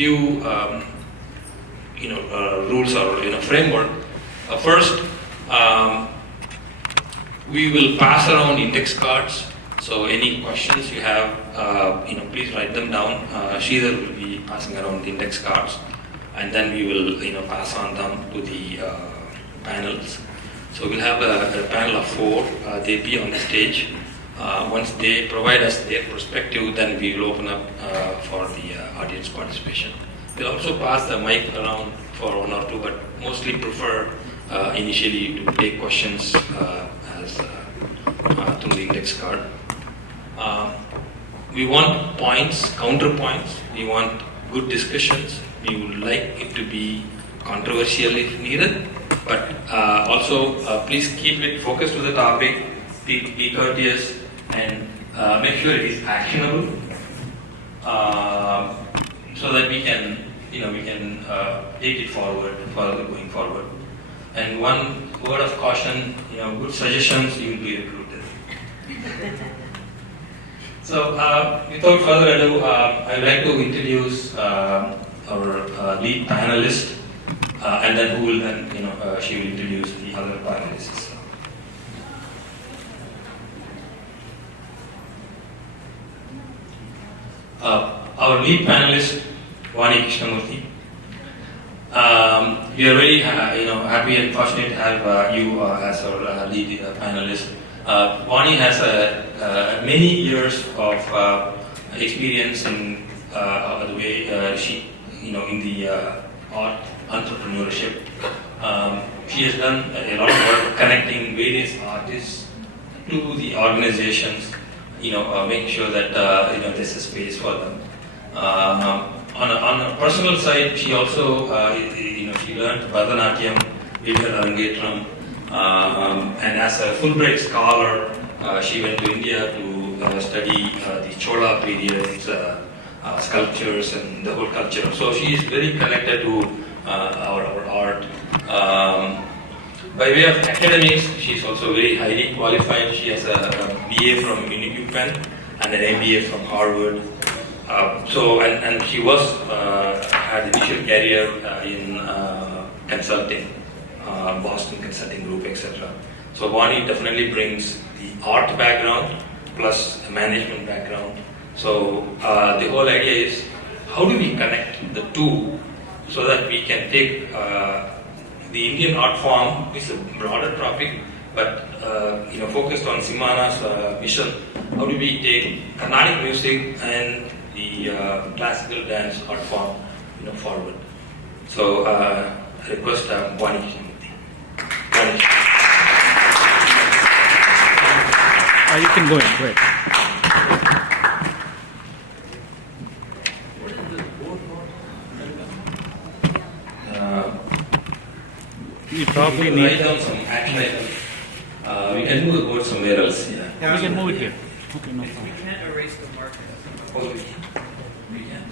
few rules or framework. First, we will pass around index cards. So any questions you have, please write them down. Sridhar will be passing around the index cards, and then we will pass on them to the panels. So we'll have a panel of 4. They'll be on the stage. Once they provide us their perspective, then we will open up for the audience participation. We'll also pass the mic around for 1 or 2, but mostly prefer initially to take questions through the index card. We want points, counterpoints. We want good discussions. We would like it to be controversial if needed, but also please keep it focused to the topic, be courteous, and make sure it is actionable, so that we can take it forward, further going forward. And one word of caution, good suggestions, you will be recruited. So without further ado, I'd like to introduce our lead panelist, and then who will then, she will introduce the other panelists. Our lead panelist, Vani Krishnamurthy. We are very happy and fortunate to have you as our lead panelist. Vani has many years of experience in the way she, in the art entrepreneurship. She has done a lot of work connecting various artists to the organizations, making sure that there's a space for them. On a personal side, she also she learned Bharatanatyam, did her Arangetram, and as a Fulbright scholar, she went to India to study the Chola period, sculptures and the whole culture. So she is very connected to our art. By way of academics, she is also very highly qualified. She has a BA from UPenn and an MBA from Harvard. And she was had initial career in consulting, Boston Consulting Group, etc. So Vani definitely brings the art background plus a management background. So the whole idea is how do we connect the two so that we can take the Indian art form, which is a broader topic, but focused on Simana's mission. How do we take Carnatic music and the classical dance art form forward? So I request Vani Krishnamurthy. You can go in. Go ahead. You probably need. Write down some action items. We can move the board somewhere else. We can move it here. Okay, no We problem. can't erase the market. Oh, we can.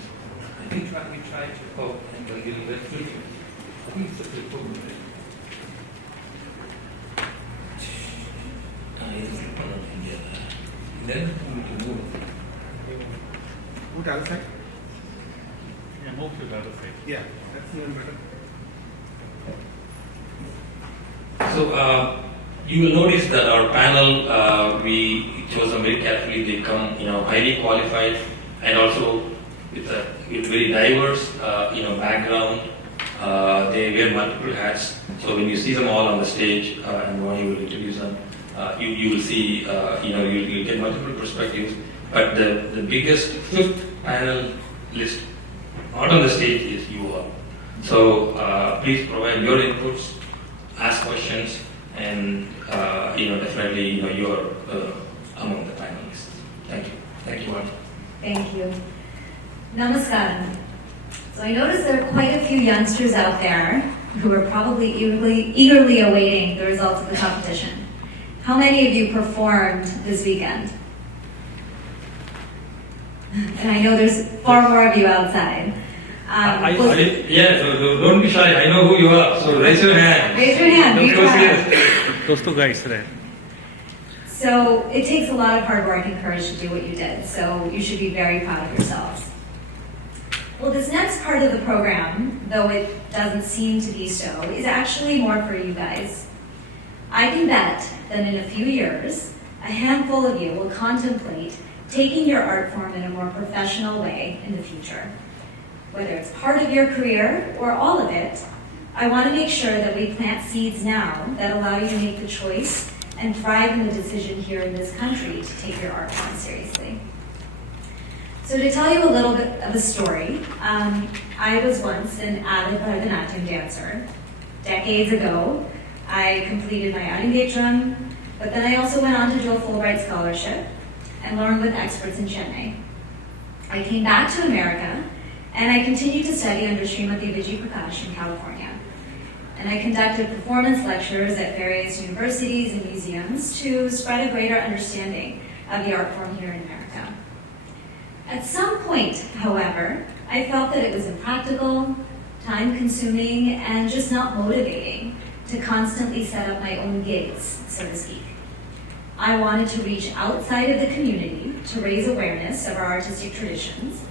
I think We tried to. oh, and then we'll let flip it. I think it's a flip over there. It's flip on India. Then we can move. Move to other side? Yeah, move to the other side. Yeah, that's even better. So you will notice that our panel, we chose them very carefully. They come, highly qualified and also with very diverse, background. They wear multiple hats. So when you see them all on the stage, and Vani will introduce them, you will see, you'll get multiple perspectives. But the biggest fifth panel list, not on the stage, is you all. So please provide your inputs, ask questions, and definitely you're among the panelists. Thank you. Thank you, Vani. Thank you. Namaskaram. So I notice there are quite a few youngsters out there who are probably eagerly awaiting the results of the competition. How many of you performed this weekend? And I know there's far more of you outside. Don't be shy. I know who you are. So raise your hand. Raise your hand. Don't Be go proud. serious. Those two guys there. So it takes a lot of hard work and courage to do what you did. So you should be very proud of yourselves. Well, this next part of the program, though it doesn't seem to be so, is actually more for you guys. I can bet that in a few years, a handful of you will contemplate taking your art form in a more professional way in the future. Whether it's part of your career or all of it, I want to make sure that we plant seeds now that allow you to make the choice and thrive in the decision here in this country to take your art form seriously. So to tell you a little bit of a story, I was once an avid Bharatanatyam dancer. Decades ago, I completed my Arangetram, but then I also went on to do a Fulbright scholarship and learned with experts in Chennai. I came back to America, and I continued to study under Srimati Vijay Prakash in California. And I conducted performance lectures at various universities and museums to spread a greater understanding of the art form here in America. At some point, however, I felt that it was impractical, time-consuming, and just not motivating to constantly set up my own gigs, so to speak. I wanted to reach outside of the community to raise awareness of our artistic traditions,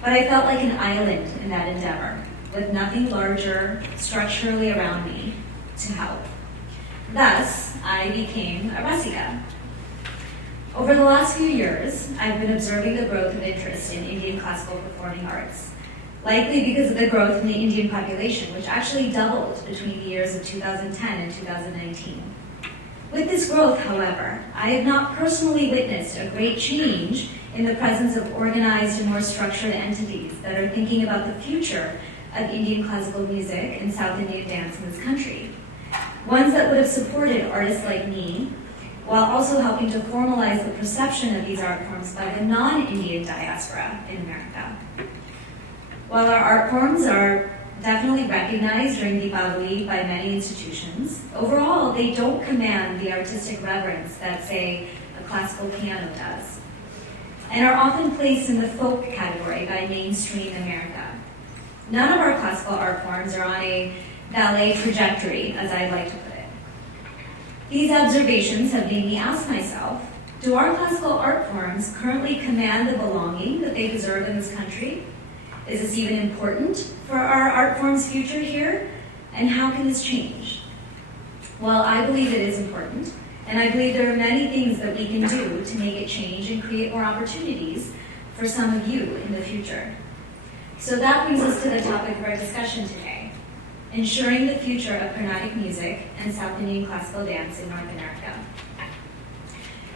but I felt like an island in that endeavor, with nothing larger structurally around me to help. Thus, I became a Rasika. Over the last few years, I've been observing the growth of interest in Indian classical performing arts, likely because of the growth in the Indian population, which actually doubled between the years of 2010 and 2019. With this growth, however, I have not personally witnessed a great change in the presence of organized and more structured entities that are thinking about the future of Indian classical music and South Indian dance in this country. Ones that would have supported artists like me, while also helping to formalize the perception of these art forms by the non-Indian diaspora in America. While our art forms are definitely recognized during Deepavali by many institutions, overall they don't command the artistic reverence that, say, a classical piano does, and are often placed in the folk category by mainstream America. None of our classical art forms are on a ballet trajectory, as I like to put it. These observations have made me ask myself, do our classical art forms currently command the belonging that they deserve in this country? Is this even important for our art form's future here? And how can this change? Well, I believe it is important, and I believe there are many things that we can do to make it change and create more opportunities for some of you in the future. So that brings us to the topic of our discussion today, ensuring the future of Carnatic music and South Indian classical dance in North America.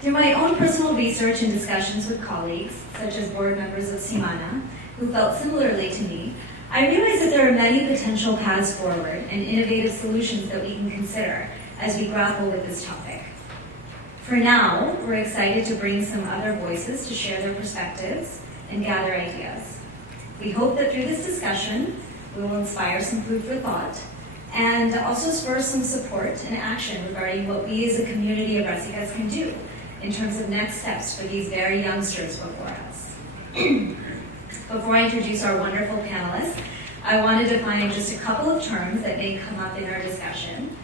Through my own personal research and discussions with colleagues, such as board members of Simana, who felt similarly to me, I realized that there are many potential paths forward and innovative solutions that we can consider as we grapple with this topic. For now, we're excited to bring some other voices to share their perspectives and gather ideas. We hope that through this discussion, we will inspire some food for thought and also spur some support and action regarding what we as a community of Rasikas can do in terms of next steps for these very youngsters before us. Before I introduce our wonderful panelists, I want to define just a couple of terms that may come up in our discussion.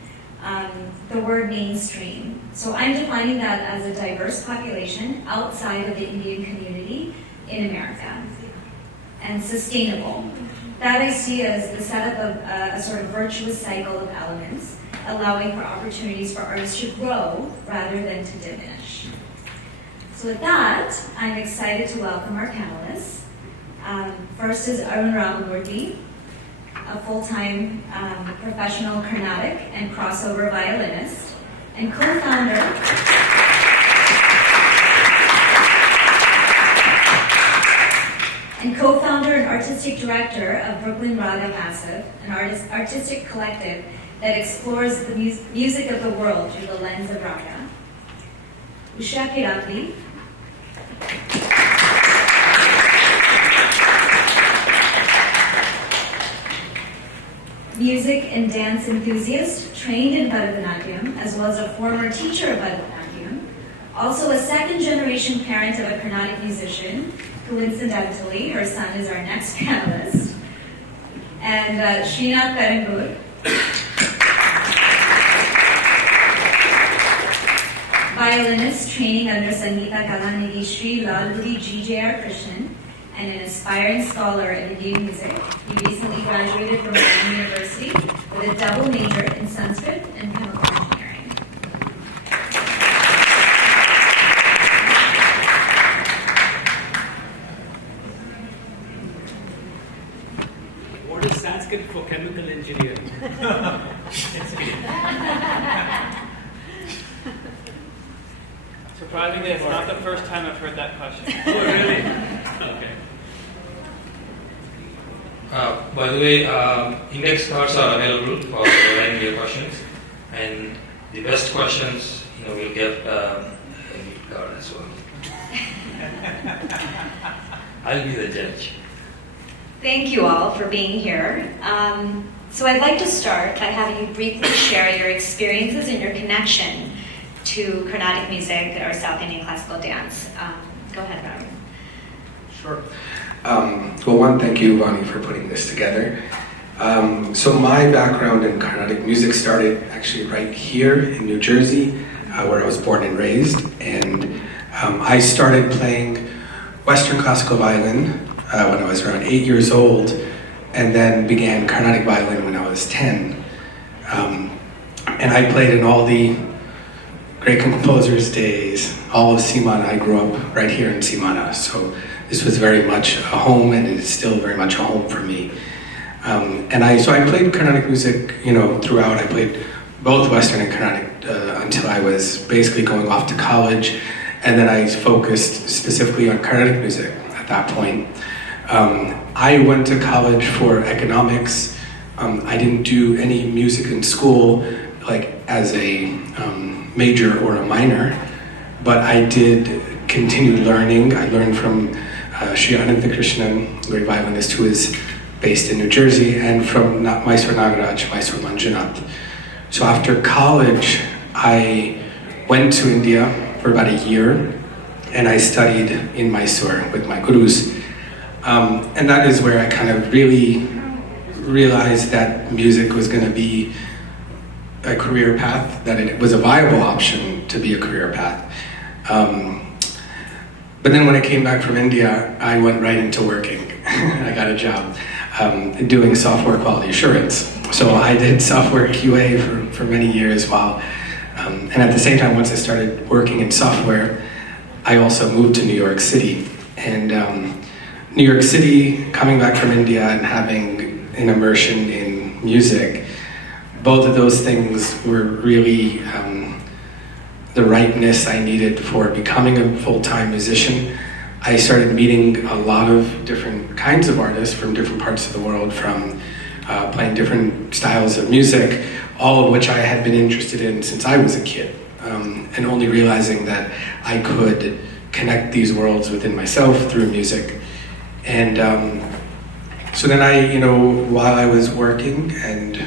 The word mainstream. So I'm defining that as a diverse population outside of the Indian community in America. And sustainable. That I see as the setup of a sort of virtuous cycle of elements, allowing for opportunities for artists to grow rather than to diminish. So with that, I'm excited to welcome our panelists. First is Arun Ramamurthy, a full-time professional Carnatic and crossover violinist, and co-founder and artistic director of Brooklyn Raga Massive, an artistic collective that explores the music of the world through the lens of Raga. Usha Kidambi, music and dance enthusiast, trained in Bharatanatyam, as well as a former teacher of Bharatanatyam, also a second-generation parent of a Carnatic musician. Coincidentally, her son is our next panelist. And Srinaath Perangur, violinist training under Sangeeta Kalanidhi Sri Lalguri G.J.R. Krishnan, and an aspiring scholar in Indian music. He recently graduated from Vani University with a double major in Sanskrit and chemical engineering. What is Sanskrit for chemical engineering? Surprisingly, it's not the first time I've heard that question. Oh, really? Okay. By the way, index cards are available for writing your questions, and the best questions, will get a gift card as well. I'll be the judge. Thank you all for being here. So I'd like to start by having you briefly share your experiences and your connection to Carnatic music or South Indian classical dance. Go ahead, Arun. Sure. Well, one, thank you, Vani, for putting this together. So my background in Carnatic music started actually right here in New Jersey, where I was born and raised. And I started playing Western classical violin when I was around 8 years old, and then began Carnatic violin when I was 10. And I played in all the great composers' days, all of Simana. I grew up right here in Simana, so this was very much a home, and it is still very much a home for me. So I played Carnatic music, throughout. I played both Western and Carnatic until I was basically going off to college, and then I focused specifically on Carnatic music at that point. I went to college for economics. I didn't do any music in school, like as a major or a minor, but I did continue learning. I learned from Sri Krishnan, a great violinist who is based in New Jersey, and from Mysore Nagaraj, Mysore Manjunath. So after college, I went to India for about a year, and I studied in Mysore with my gurus. And that is where I kind of really realized that music was going to be a career path, that it was a viable option to be a career path. But then when I came back from India, I went right into working. I got a job doing software quality assurance. So I did software QA for many years and at the same time, once I started working in software, I also moved to New York City. And New York City, coming back from India and having an immersion in music, both of those things were really the rightness I needed for becoming a full-time musician. I started meeting a lot of different kinds of artists from different parts of the world, from playing different styles of music, all of which I had been interested in since I was a kid, and only realizing that I could connect these worlds within myself through music. And so then while I was working and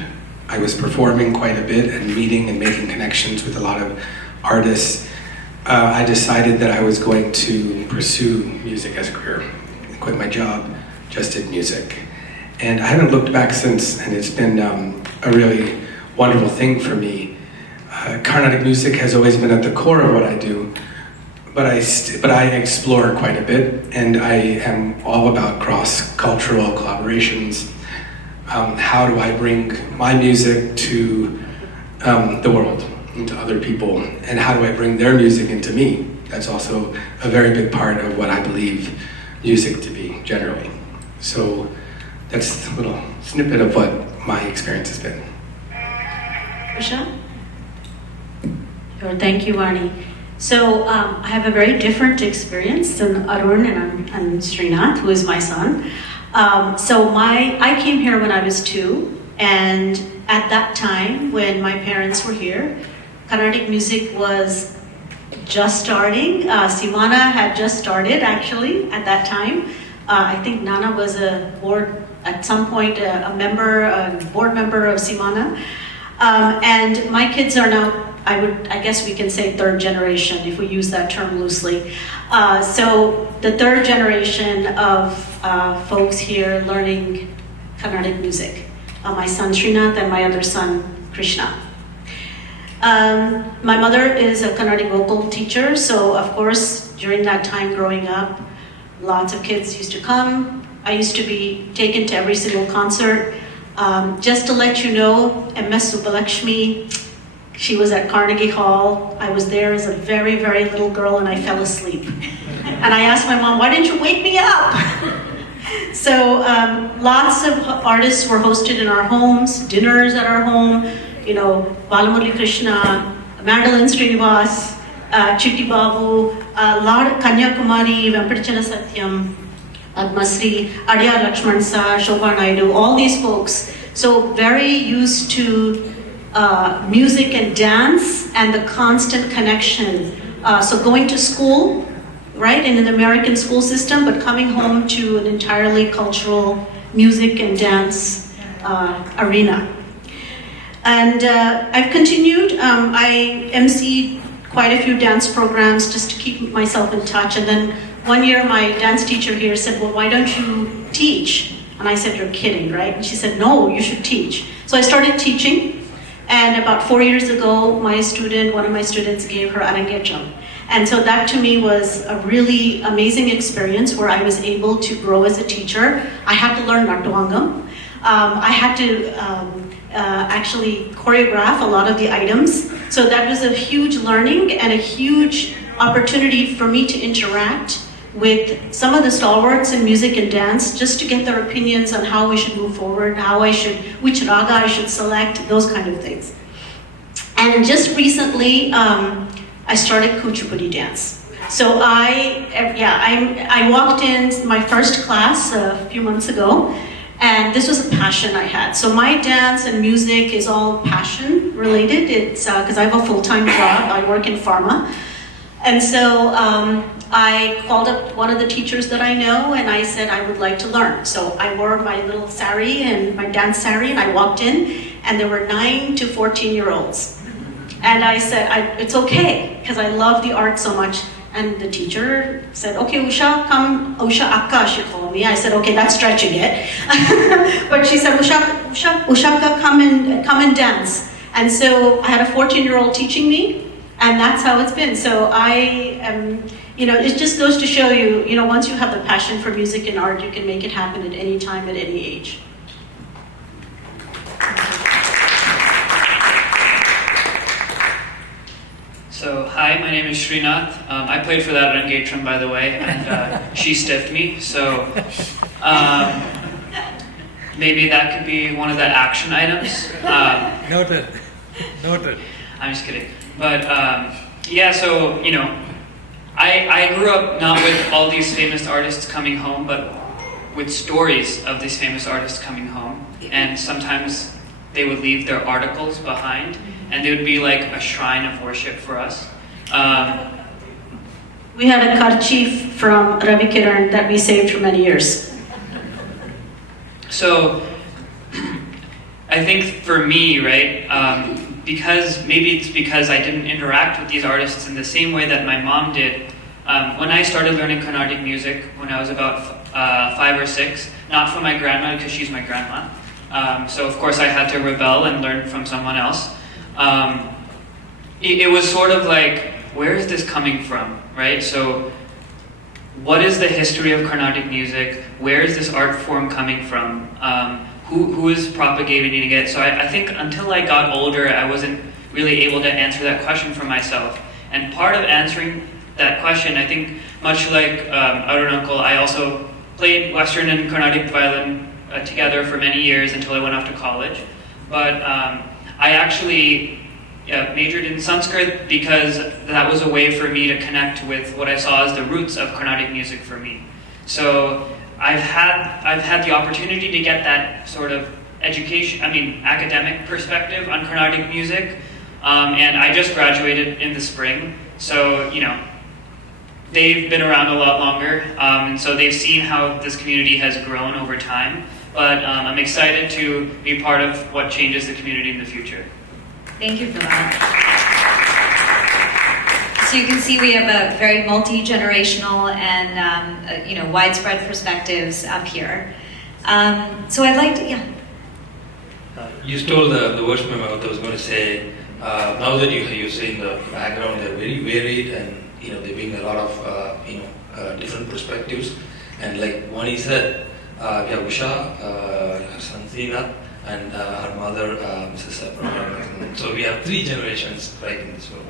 I was performing quite a bit and meeting and making connections with a lot of artists, I decided that I was going to pursue music as a career. I quit my job, just did music. And I haven't looked back since, and it's been a really wonderful thing for me. Carnatic music has always been at the core of what I do, but I explore quite a bit, and I am all about cross-cultural collaborations. How do I bring my music to the world, into other people, and how do I bring their music into me? That's also a very big part of what I believe music to be, generally. So that's a little snippet of what my experience has been. Usha? Sure, thank you, Vani. So I have a very different experience than Arun and Srinath, who is my son. I came here when I was 2, and at that time, when my parents were here, Carnatic music was just starting. Simana had just started, actually, at that time. I think Nana was at some point a board member of Simana. And my kids are now, I guess we can say 3rd generation, if we use that term loosely. So the 3rd generation of folks here learning Carnatic music. My son Srinaath and my other son Krishna. My mother is a Carnatic vocal teacher, so of course during that time growing up, Lots of kids used to come. I used to be taken to every single concert. Just to let you know, MS Subbalakshmi, she was at Carnegie Hall. I was there as a very, very little girl and I fell asleep. And I asked my mom, why didn't you wake me up? So lots of artists were hosted in our homes, dinners at our home, Balamurali Krishna, Mandolin Srinivas, Chitti Babu, Lord Kanyakumari, Venkatachana Satyam, Padmasri, Adyar Lakshman Sir, Shobha Naidu, all these folks. So very used to music and dance and the constant connection. So going to school, right, in an American school system, but coming home to an entirely cultural music and dance arena. And I've continued. I emceed quite a few dance programs just to keep myself in touch. And then one year my dance teacher here said, well, why don't you teach? And I said, you're kidding, right? And she said, no, you should teach. So I started teaching. And about 4 years ago, one of my students gave her Arangetram. And so that to me was a really amazing experience where I was able to grow as a teacher. I had to learn Nattuangam. I had to actually choreograph a lot of the items. So that was a huge learning and a huge opportunity for me to interact with some of the stalwarts in music and dance, just to get their opinions on how we should move forward, which raga I should select, those kind of things. And just recently, I started Kuchipudi dance. So I walked in my first class a few months ago, and this was a passion I had. So my dance and music is all passion related. It's because I have a full-time job. I work in pharma. And so I called up one of the teachers that I know and I said I would like to learn. So I wore my little sari and my dance sari and I walked in and there were 9 to 14-year-olds. And I said, it's okay, because I love the art so much. And the teacher said, okay, Usha, come, Usha Akka, she called me. I said, okay, that's stretching it. But she said, Usha, come and dance. And so I had a 14-year-old teaching me, and that's how it's been. So I am, it just goes to show you, once you have the passion for music and art, you can make it happen at any time, at any age. So, hi, my name is Srinaath. I played for that Rangetram, by the way, and she stiffed me, so maybe that could be one of the action items. Noted. I'm just kidding. But, so, I grew up not with all these famous artists coming home, but with stories of these famous artists coming home. And sometimes they would leave their articles behind, and they would be like a shrine of worship for us. We had a kerchief from Ravi Kiran that we saved for many years. So, I think for me, right, because I didn't interact with these artists in the same way that my mom did. When I started learning Carnatic music when I was about 5 or 6, not from my grandma because she's my grandma. So of course I had to rebel and learn from someone else. It was sort of like, where is this coming from, right? So what is the history of Carnatic music? Where is this art form coming from? Who is propagating it? So I think until I got older, I wasn't really able to answer that question for myself. And part of answering that question, I think, much like Arun uncle, I also played Western and Carnatic violin together for many years until I went off to college. But I actually majored in Sanskrit because that was a way for me to connect with what I saw as the roots of Carnatic music for me. So I've had the opportunity to get that sort of academic perspective on Carnatic music, and I just graduated in the spring. So they've been around a lot longer, and so they've seen how this community has grown over time. But I'm excited to be part of what changes the community in the future. Thank you for that. So you can see we have a very multi-generational and widespread perspectives up here. So I'd like to, You stole the words from what I was going to say. Now that you've seen the background, they're very varied, and they bring a lot of different perspectives. And like Vani said, we have Usha, her son Srinaath, and her mother, Mrs. Perangur. So we have 3 generations right in this room.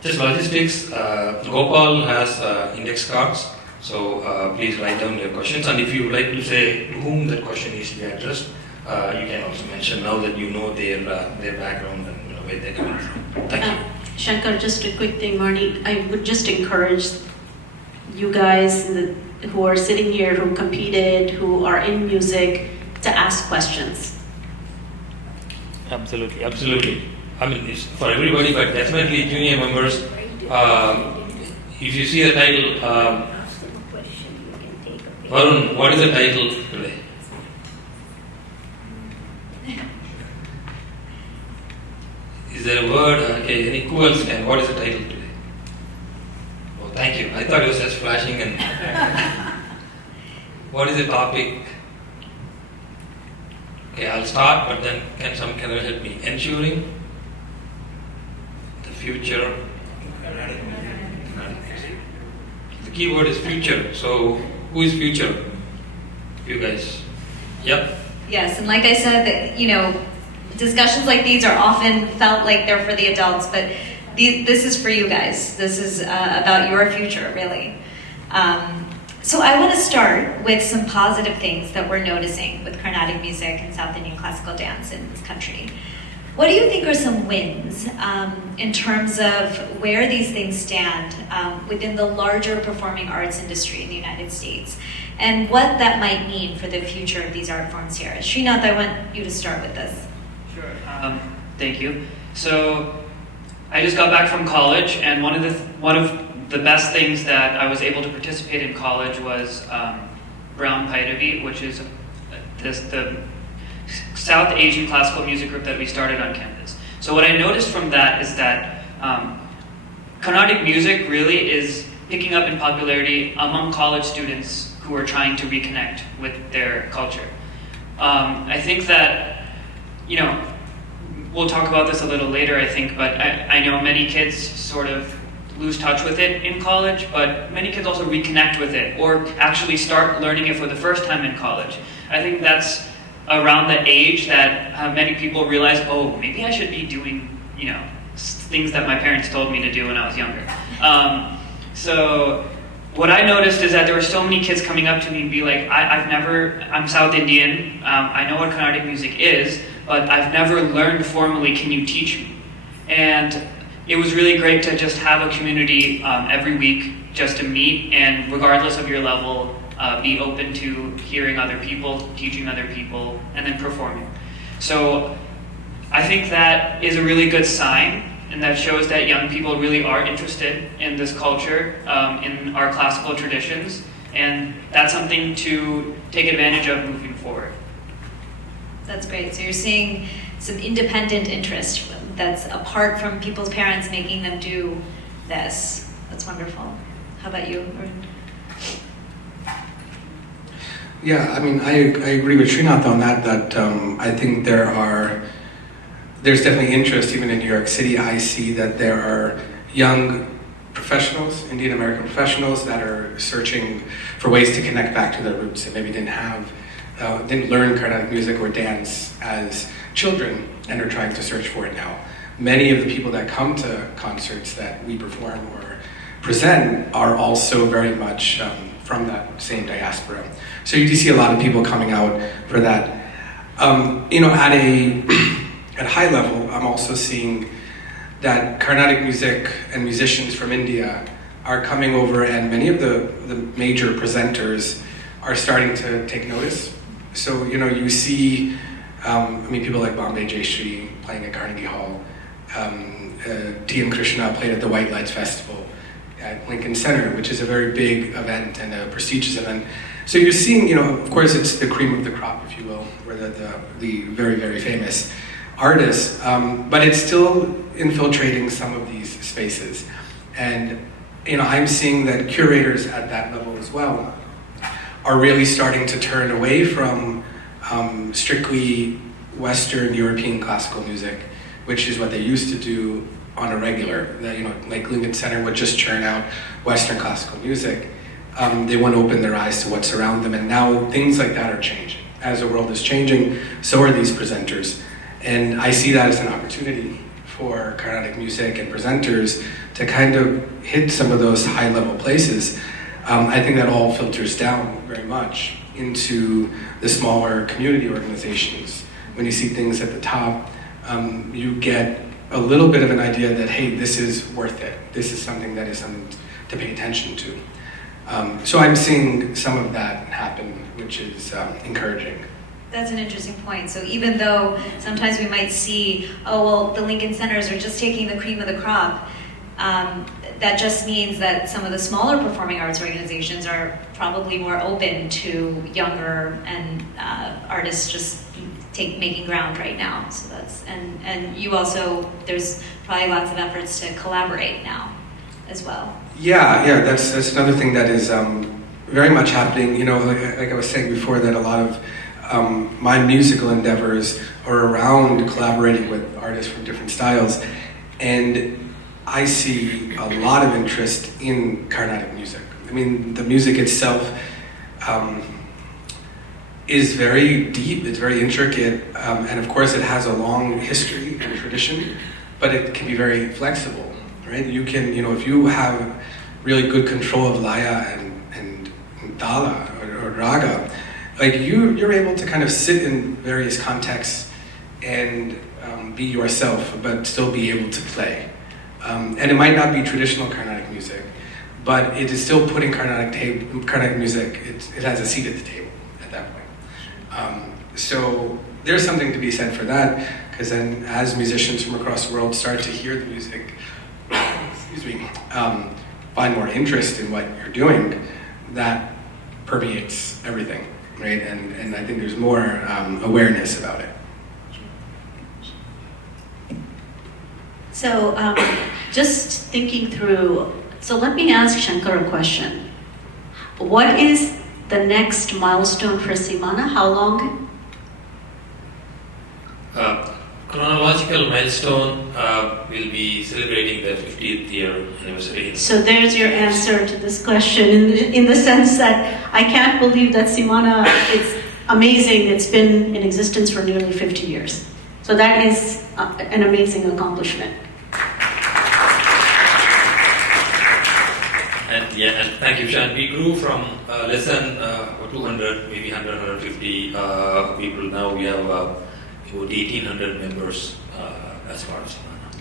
Just logistics, Gopal has index cards, so please write down your questions. And if you would like to say to whom that question needs to be addressed, you can also mention now that you know their background and where they're coming from. Thank you. Shankar, just a quick thing, Marnie. I would just encourage you guys who are sitting here, who competed, who are in music, to ask questions. Absolutely, absolutely. I mean, it's for everybody, but definitely junior members. If you see the title, Arun, what is the title today? Is there a word? Okay, who else can? What is the title today? Oh, thank you. I thought it was just flashing and. What is the topic? Okay, I'll start, but then can you help me? Ensuring the future. The key word is future. So, who is future? You guys. Yep. Yes, and like I said, that discussions like these are often felt like they're for the adults, but this is for you guys. This is about your future, really. So I want to start with some positive things that we're noticing with Carnatic music and South Indian classical dance in this country. What do you think are some wins in terms of where these things stand within the larger performing arts industry in the United States, and what that might mean for the future of these art forms here? Srinath, I want you to start with this. Sure. Thank you. So I just got back from college, and one of the best things that I was able to participate in college was Brown Paidevi, which is the South Asian classical music group that we started on campus. So what I noticed from that is that Carnatic music really is picking up in popularity among college students who are trying to reconnect with their culture. I think that, we'll talk about this a little later, I think, but I know many kids sort of lose touch with it in college, but many kids also reconnect with it or actually start learning it for the first time in college. I think that's around the age that many people realize, oh, maybe I should be doing, things that my parents told me to do when I was younger. So what I noticed is that there were so many kids coming up to me and be like, I'm South Indian, I know what Carnatic music is, but I've never learned formally, can you teach me? And it was really great to just have a community every week just to meet, and regardless of your level, be open to hearing other people, teaching other people, and then performing. So I think that is a really good sign, and that shows that young people really are interested in this culture, in our classical traditions, and that's something to take advantage of moving forward. That's great. So you're seeing some independent interest that's apart from people's parents making them do this. That's wonderful. How about you, Arun? Yeah, I mean, I agree with Srinath on that I think there's definitely interest even in New York City. I see that there are young professionals, Indian American professionals, that are searching for ways to connect back to their roots and maybe didn't learn Carnatic music or dance as children and are trying to search for it now. Many of the people that come to concerts that we perform or present are also very much from that same diaspora. So you do see a lot of people coming out for that. At a high level, I'm also seeing that Carnatic music and musicians from India are coming over, and many of the major presenters are starting to take notice. So, you see, people like Bombay Jayshree playing at Carnegie Hall, T.M. Krishna played at the White Lights Festival at Lincoln Center, which is a very big event and a prestigious event. So you're seeing, of course it's the cream of the crop, if you will, or the very, very famous artists, but it's still infiltrating some of these spaces. And, I'm seeing that curators at that level as well are really starting to turn away from strictly Western European classical music, which is what they used to do on a regular. That, like Lincoln Center would just churn out Western classical music. They wouldn't open their eyes to what's around them, and now things like that are changing. As the world is changing, so are these presenters. And I see that as an opportunity for Carnatic music and presenters to kind of hit some of those high-level places. I think that all filters down very much into the smaller community organizations. When you see things at the top, you get a little bit of an idea that, hey, this is worth it. This is something that is something to pay attention to. So I'm seeing some of that happen, which is encouraging. That's an interesting point. So even though sometimes we might see, oh, well, the Lincoln Centers are just taking the cream of the crop, that just means that some of the smaller performing arts organizations are probably more open to younger and artists just making ground right now. So that's, and you also, there's probably lots of efforts to collaborate now as well. Yeah, that's another thing that is very much happening. Like I was saying before, that a lot of my musical endeavors are around collaborating with artists from different styles, and I see a lot of interest in Carnatic music. I mean, the music itself is very deep, it's very intricate, and of course it has a long history and tradition, but it can be very flexible, right? You can, if you have really good control of laya and dala or raga, like you're able to kind of sit in various contexts and be yourself, but still be able to play. And it might not be traditional Carnatic music, but it is still putting Carnatic music, it has a seat at the table at that point. So there's something to be said for that, because then as musicians from across the world start to hear the music, excuse me, find more interest in what you're doing, that permeates everything, right? And I think there's more awareness about it. So just thinking through, so let me ask Shankar a question. What is the next milestone for Simana? How long? Chronological milestone will be celebrating the 50th year anniversary. So there's your answer to this question in the sense that I can't believe that Simana, it's amazing, it's been in existence for nearly 50 years. So that is an amazing accomplishment. And thank you, Shan. We grew from less than 200, maybe 100, 150 people. Now we have about 1,800 members as part of Srinaath.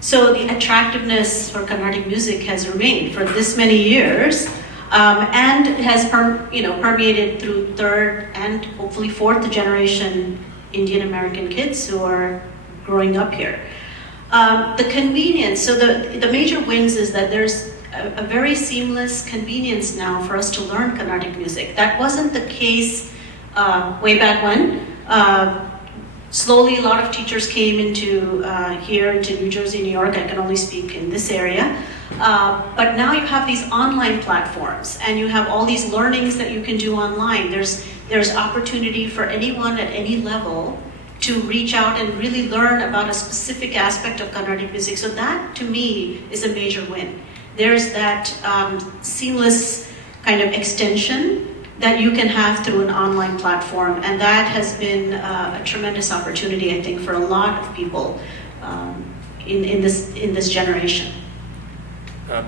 So the attractiveness for Carnatic music has remained for this many years, and has permeated through third and hopefully fourth generation Indian American kids who are growing up here. The convenience, so the major wins is that there's a very seamless convenience now for us to learn Carnatic music. That wasn't the case way back when. Slowly, a lot of teachers came into New Jersey, New York. I can only speak in this area. But now you have these online platforms, and you have all these learnings that you can do online. There's opportunity for anyone at any level to reach out and really learn about a specific aspect of Carnatic music. So that, to me, is a major win. There's that seamless kind of extension that you can have through an online platform, and that has been a tremendous opportunity, I think, for a lot of people in this generation.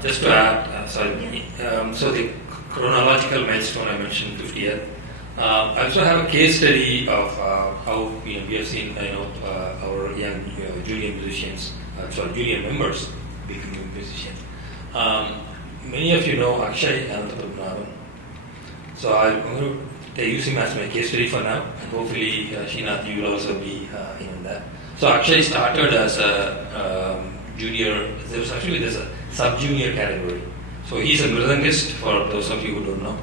Just to add, so the chronological milestone I mentioned, 50th. I also have a case study of how we have seen our young junior musicians, junior members becoming musicians. Many of you know Akshay Anantapatmanabhan. So I'm going to use him as my case study for now, and hopefully Srinath, you will also be in that. So Akshay started as a junior. There's a sub-junior category. So he's a mridangist, for those of you who don't know.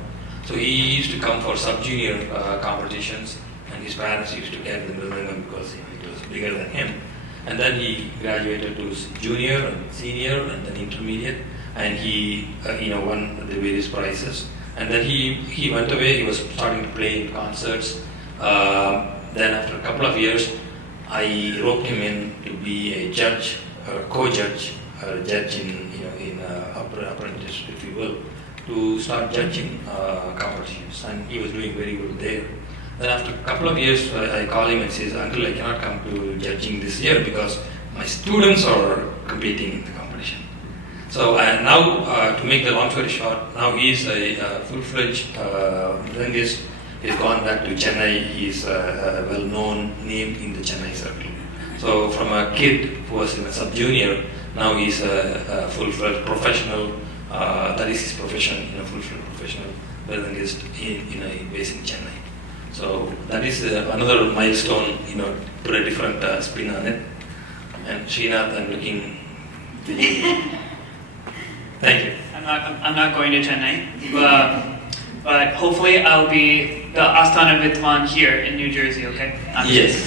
So he used to come for sub-junior competitions, and his parents used to carry the mridangam because it was bigger than him. And then he graduated to junior and senior and then intermediate, and he won the various prizes. And then he went away. He was starting to play in concerts. Then after a couple of years, I roped him in to be a judge co-judge, judge in apprentice, if you will, to start judging competitions, and he was doing very good there. Then after a couple of years, I call him and says, "Uncle, I cannot come to judging this year because my students are competing in the competition." So now, to make the long story short, now he is a full-fledged linguist. He's gone back to Chennai. He's a well-known name in the Chennai circle. So from a kid who was in a sub-junior, now he's a full-fledged professional. That is his profession, full-fledged professional linguist based in Chennai. So that is another milestone, put a different spin on it. And Srinath, I'm looking to you. Thank you. I'm not going to Chennai, but hopefully I'll be the Astana Vidwan here in New Jersey. Okay. Yes.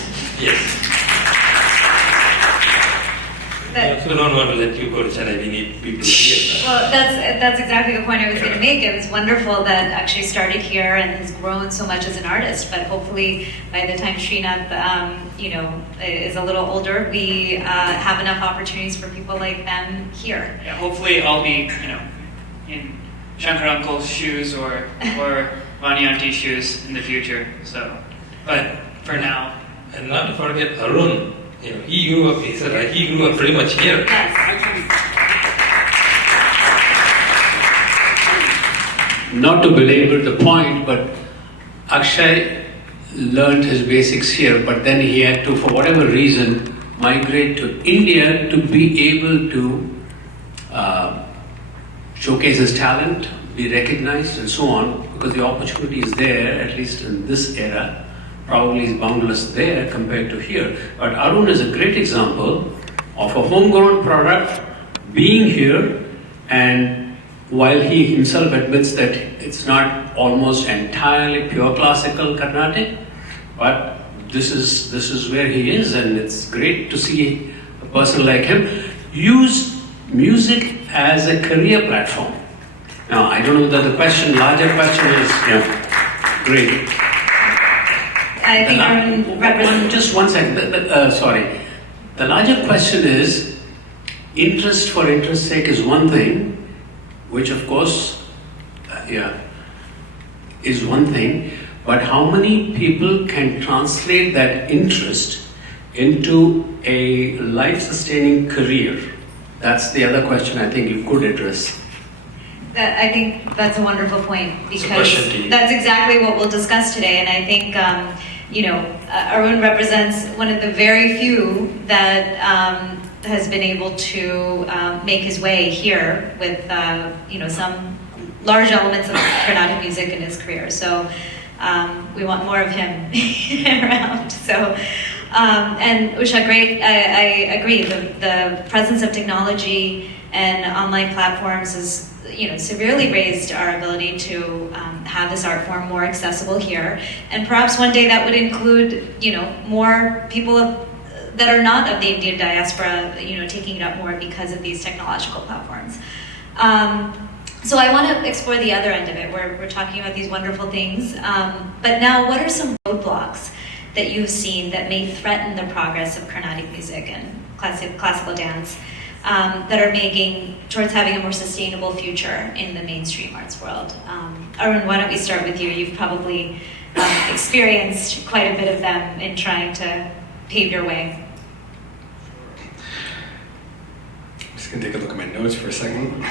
We also don't want to let you go to Chennai. We need people here. Well, that's exactly the point I was going to make. It was wonderful that actually started here and has grown so much as an artist. But hopefully, by the time Srinath, is a little older, we have enough opportunities for people like them here. Yeah. Hopefully, I'll be in Shankar Uncle's shoes or Vani Auntie's shoes in the future. So, but for now. And not to forget Arun. He grew up. He said, right? He grew up pretty much here. Yes. Not to belabor the point, but Akshay learned his basics here, but then he had to, for whatever reason, migrate to India to be able to showcase his talent, be recognized, and so on, because the opportunity is there, at least in this era. Probably is boundless there compared to here. But Arun is a great example of a homegrown product being here, and while he himself admits that it's not almost entirely pure classical Carnatic, but this is where he is, and it's great to see a person like him use music as a career platform. Now, I don't know that the larger question is, great. I think Arun represents... Just one second, sorry. The larger question is, interest for interest's sake is one thing, which of course, is one thing, but how many people can translate that interest into a life-sustaining career? That's the other question I think you could address. I think that's a wonderful point, because question. that's exactly what we'll discuss today, and I think Arun represents one of the very few that has been able to make his way here with some large elements of Carnatic music in his career. So we want more of him around. So and Usha, great. I agree. The presence of technology and online platforms is severely raised our ability to have this art form more accessible here, and perhaps one day that would include more people that are not of the Indian diaspora taking it up more because of these technological platforms. So I want to explore the other end of it, where we're talking about these wonderful things, but now what are some roadblocks that you've seen that may threaten the progress of Carnatic music and classical dance that are making towards having a more sustainable future in the mainstream arts world? Arun, why don't we start with you? You've probably experienced quite a bit of them in trying to pave your way. I'm just going to take a look at my notes for a second.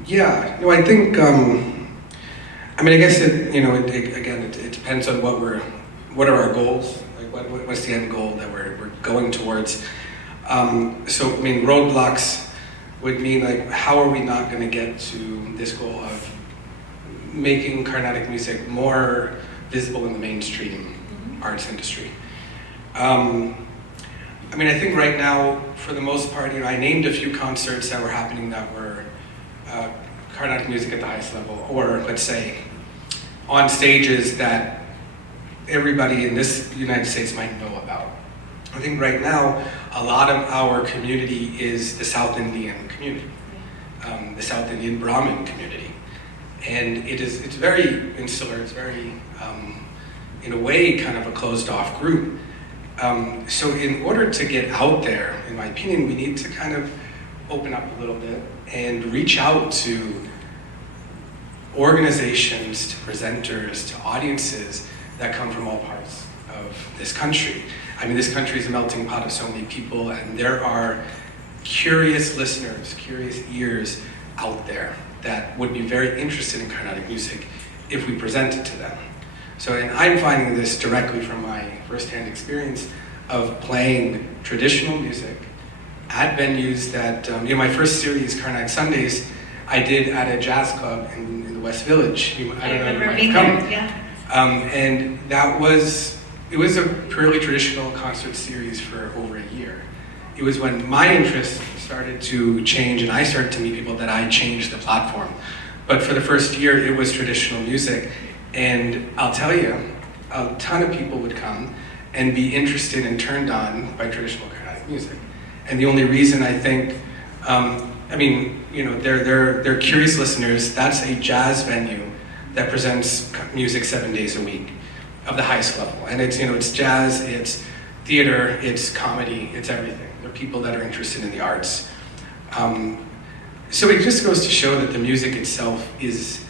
I think, I guess it depends on what are our goals, like what's the end goal that we're going towards. Roadblocks would mean, like, how are we not going to get to this goal of making Carnatic music more visible in the mainstream arts industry? I think right now, for the most part, I named a few concerts that were happening that were Carnatic music at the highest level, or let's say on stages that everybody in this United States might know about. I think right now, a lot of our community is the South Indian community, the South Indian Brahmin community. And it's very insular, it's very, in a way, kind of a closed off group. So in order to get out there, in my opinion, we need to kind of open up a little bit and reach out to organizations, to presenters, to audiences that come from all parts of this country. I mean, this country is a melting pot of so many people, and there are curious listeners, curious ears out there that would be very interested in Carnatic music if we present it to them. So, and I'm finding this directly from my firsthand experience of playing traditional music at venues that, my first series, Carnatic Sundays, I did at a jazz club in the West Village. I don't know if you might have come. Yeah. And it was a purely traditional concert series for over a year. It was when my interest started to change and I started to meet people that I changed the platform. But for the first year, it was traditional music. And I'll tell you, a ton of people would come and be interested and turned on by traditional Carnatic music. And the only reason I think, they're curious listeners. That's a jazz venue that presents music 7 days a week of the highest level. And it's jazz, it's theater, it's comedy, it's everything. They're people that are interested in the arts. So it just goes to show that the music itself is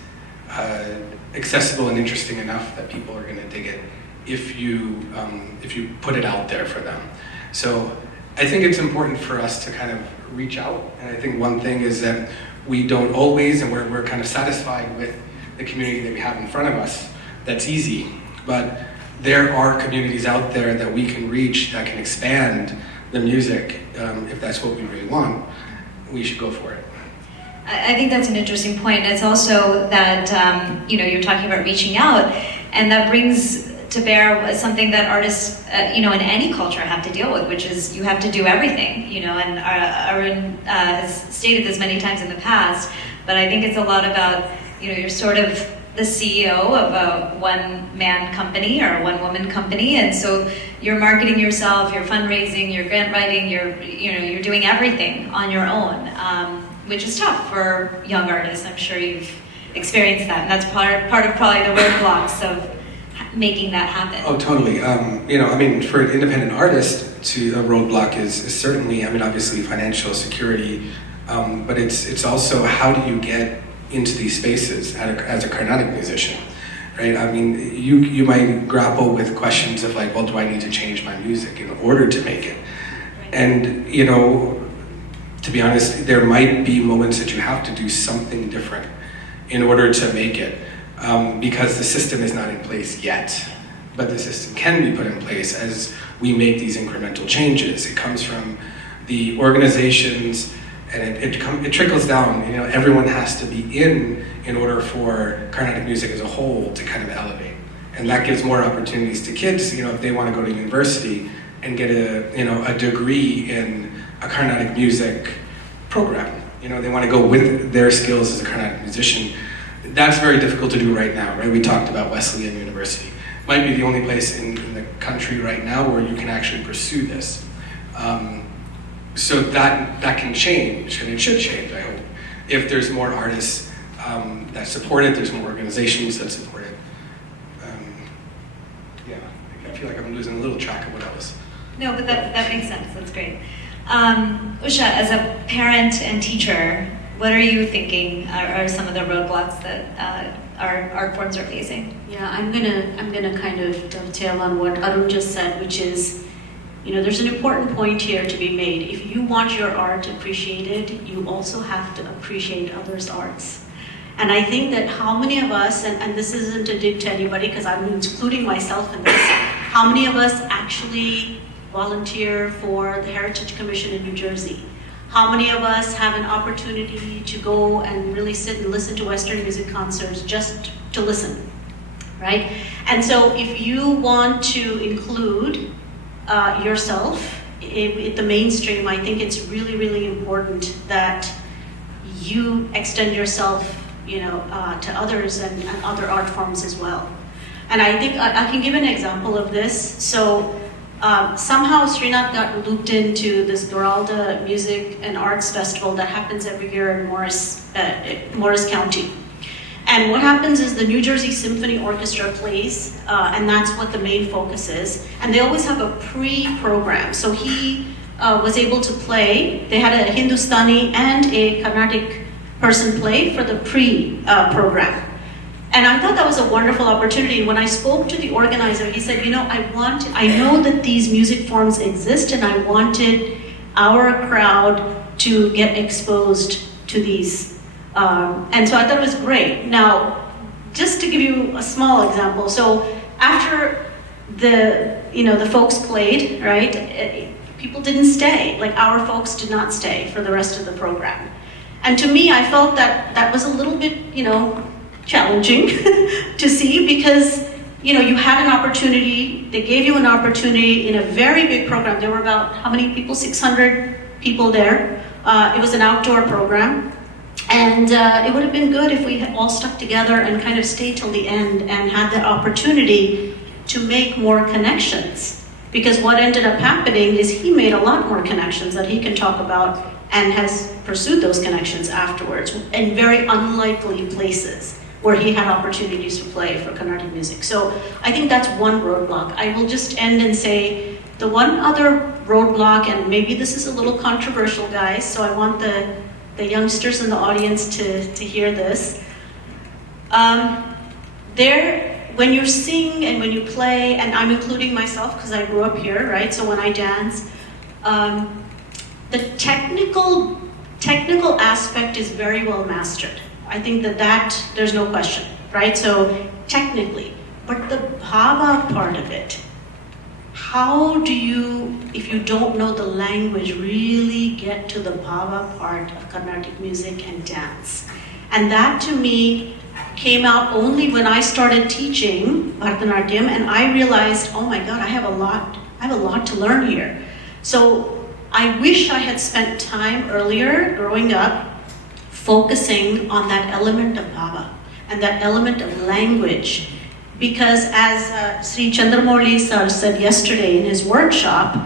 accessible and interesting enough that people are going to dig it if you put it out there for them. So I think it's important for us to kind of reach out. And I think one thing is that we don't always, and we're kind of satisfied with the community that we have in front of us. That's easy. But there are communities out there that we can reach that can expand the music. If that's what we really want, we should go for it. I think that's an interesting point. It's also that, you're talking about reaching out, and that brings to bear something that artists, in any culture have to deal with, which is you have to do everything, and Arun has stated this many times in the past, but I think it's a lot about, you're sort of the CEO of a one-man company or a one-woman company, and so you're marketing yourself, you're fundraising, you're grant writing, you're doing everything on your own, which is tough for young artists. I'm sure you've experienced that, and that's part of probably the roadblocks of making that happen. Oh, totally. For an independent artist, a roadblock is certainly, obviously financial security, but it's also how do you get into these spaces as a Carnatic musician, right? You might grapple with questions of like, well, do I need to change my music in order to make it? And, to be honest, there might be moments that you have to do something different in order to make it, because the system is not in place yet. But the system can be put in place as we make these incremental changes. It comes from the organizations, and it trickles down. Everyone has to be in order for Carnatic music as a whole to kind of elevate. And that gives more opportunities to kids, if they want to go to university and get a degree in a Carnatic music program. They want to go with their skills as a Carnatic musician. That's very difficult to do right now, right? We talked about Wesleyan University. Might be the only place in the country right now where you can actually pursue this. So that can change, and it should change, I hope. If there's more artists that support it, there's more organizations that support it. I feel like I'm losing a little track of what I was. No, but that makes sense. That's great. Usha, as a parent and teacher, what are you thinking are some of the roadblocks that our art forms are facing? Yeah, I'm gonna kind of dovetail on what Arun just said, which is, there's an important point here to be made. If you want your art appreciated, you also have to appreciate others' arts. And I think that how many of us, and this isn't a dig to anybody because I'm including myself in this, how many of us actually volunteer for the Heritage Commission in New Jersey? How many of us have an opportunity to go and really sit and listen to Western music concerts just to listen, right? And so if you want to include yourself in the mainstream, I think it's really, really important that you extend yourself, to others and other art forms as well. And I think I can give an example of this. So somehow Srinaath got looped into this Giralda Music and Arts Festival that happens every year in Morris County. And what happens is the New Jersey Symphony Orchestra plays, and that's what the main focus is. And they always have a pre-program. So he was able to play. They had a Hindustani and a Carnatic person play for the pre-program. And I thought that was a wonderful opportunity. When I spoke to the organizer, he said, I know that these music forms exist, and I wanted our crowd to get exposed to these. And so I thought it was great. Now, just to give you a small example, so after the folks played, right, people didn't stay. Like, our folks did not stay for the rest of the program. And to me, I felt that was a little bit, challenging to see, because you had an opportunity, they gave you an opportunity in a very big program. There were about, how many people? 600 people there. It was an outdoor program. And it would have been good if we had all stuck together and kind of stayed till the end and had the opportunity to make more connections. Because what ended up happening is he made a lot more connections that he can talk about, and has pursued those connections afterwards in very unlikely places where he had opportunities to play for Carnatic music. So I think that's one roadblock. I will just end and say the one other roadblock, and maybe this is a little controversial, guys, so I want the youngsters in the audience to hear this. When you sing and when you play, and I'm including myself because I grew up here, right? So when I dance, the technical aspect is very well mastered. I think that there's no question, right? So technically, but the bhava part of it, how do you, if you don't know the language, really get to the bhava part of Carnatic music and dance? And that to me came out only when I started teaching Bharatanatyam, and I realized, oh my God, I have a lot to learn here. So I wish I had spent time earlier growing up focusing on that element of bhava and that element of language. Because as Sri Chandramouli sir said yesterday in his workshop,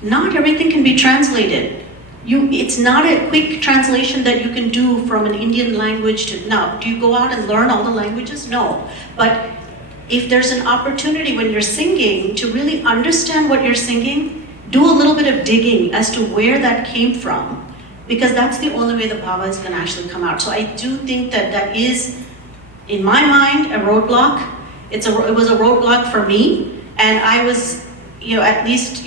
not everything can be translated. It's not a quick translation that you can do from an Indian language to, now, do you go out and learn all the languages? No. But if there's an opportunity when you're singing to really understand what you're singing, do a little bit of digging as to where that came from, because that's the only way the bhava is going to actually come out. So I do think that is, in my mind, a roadblock. It was a roadblock for me, and I was, at least,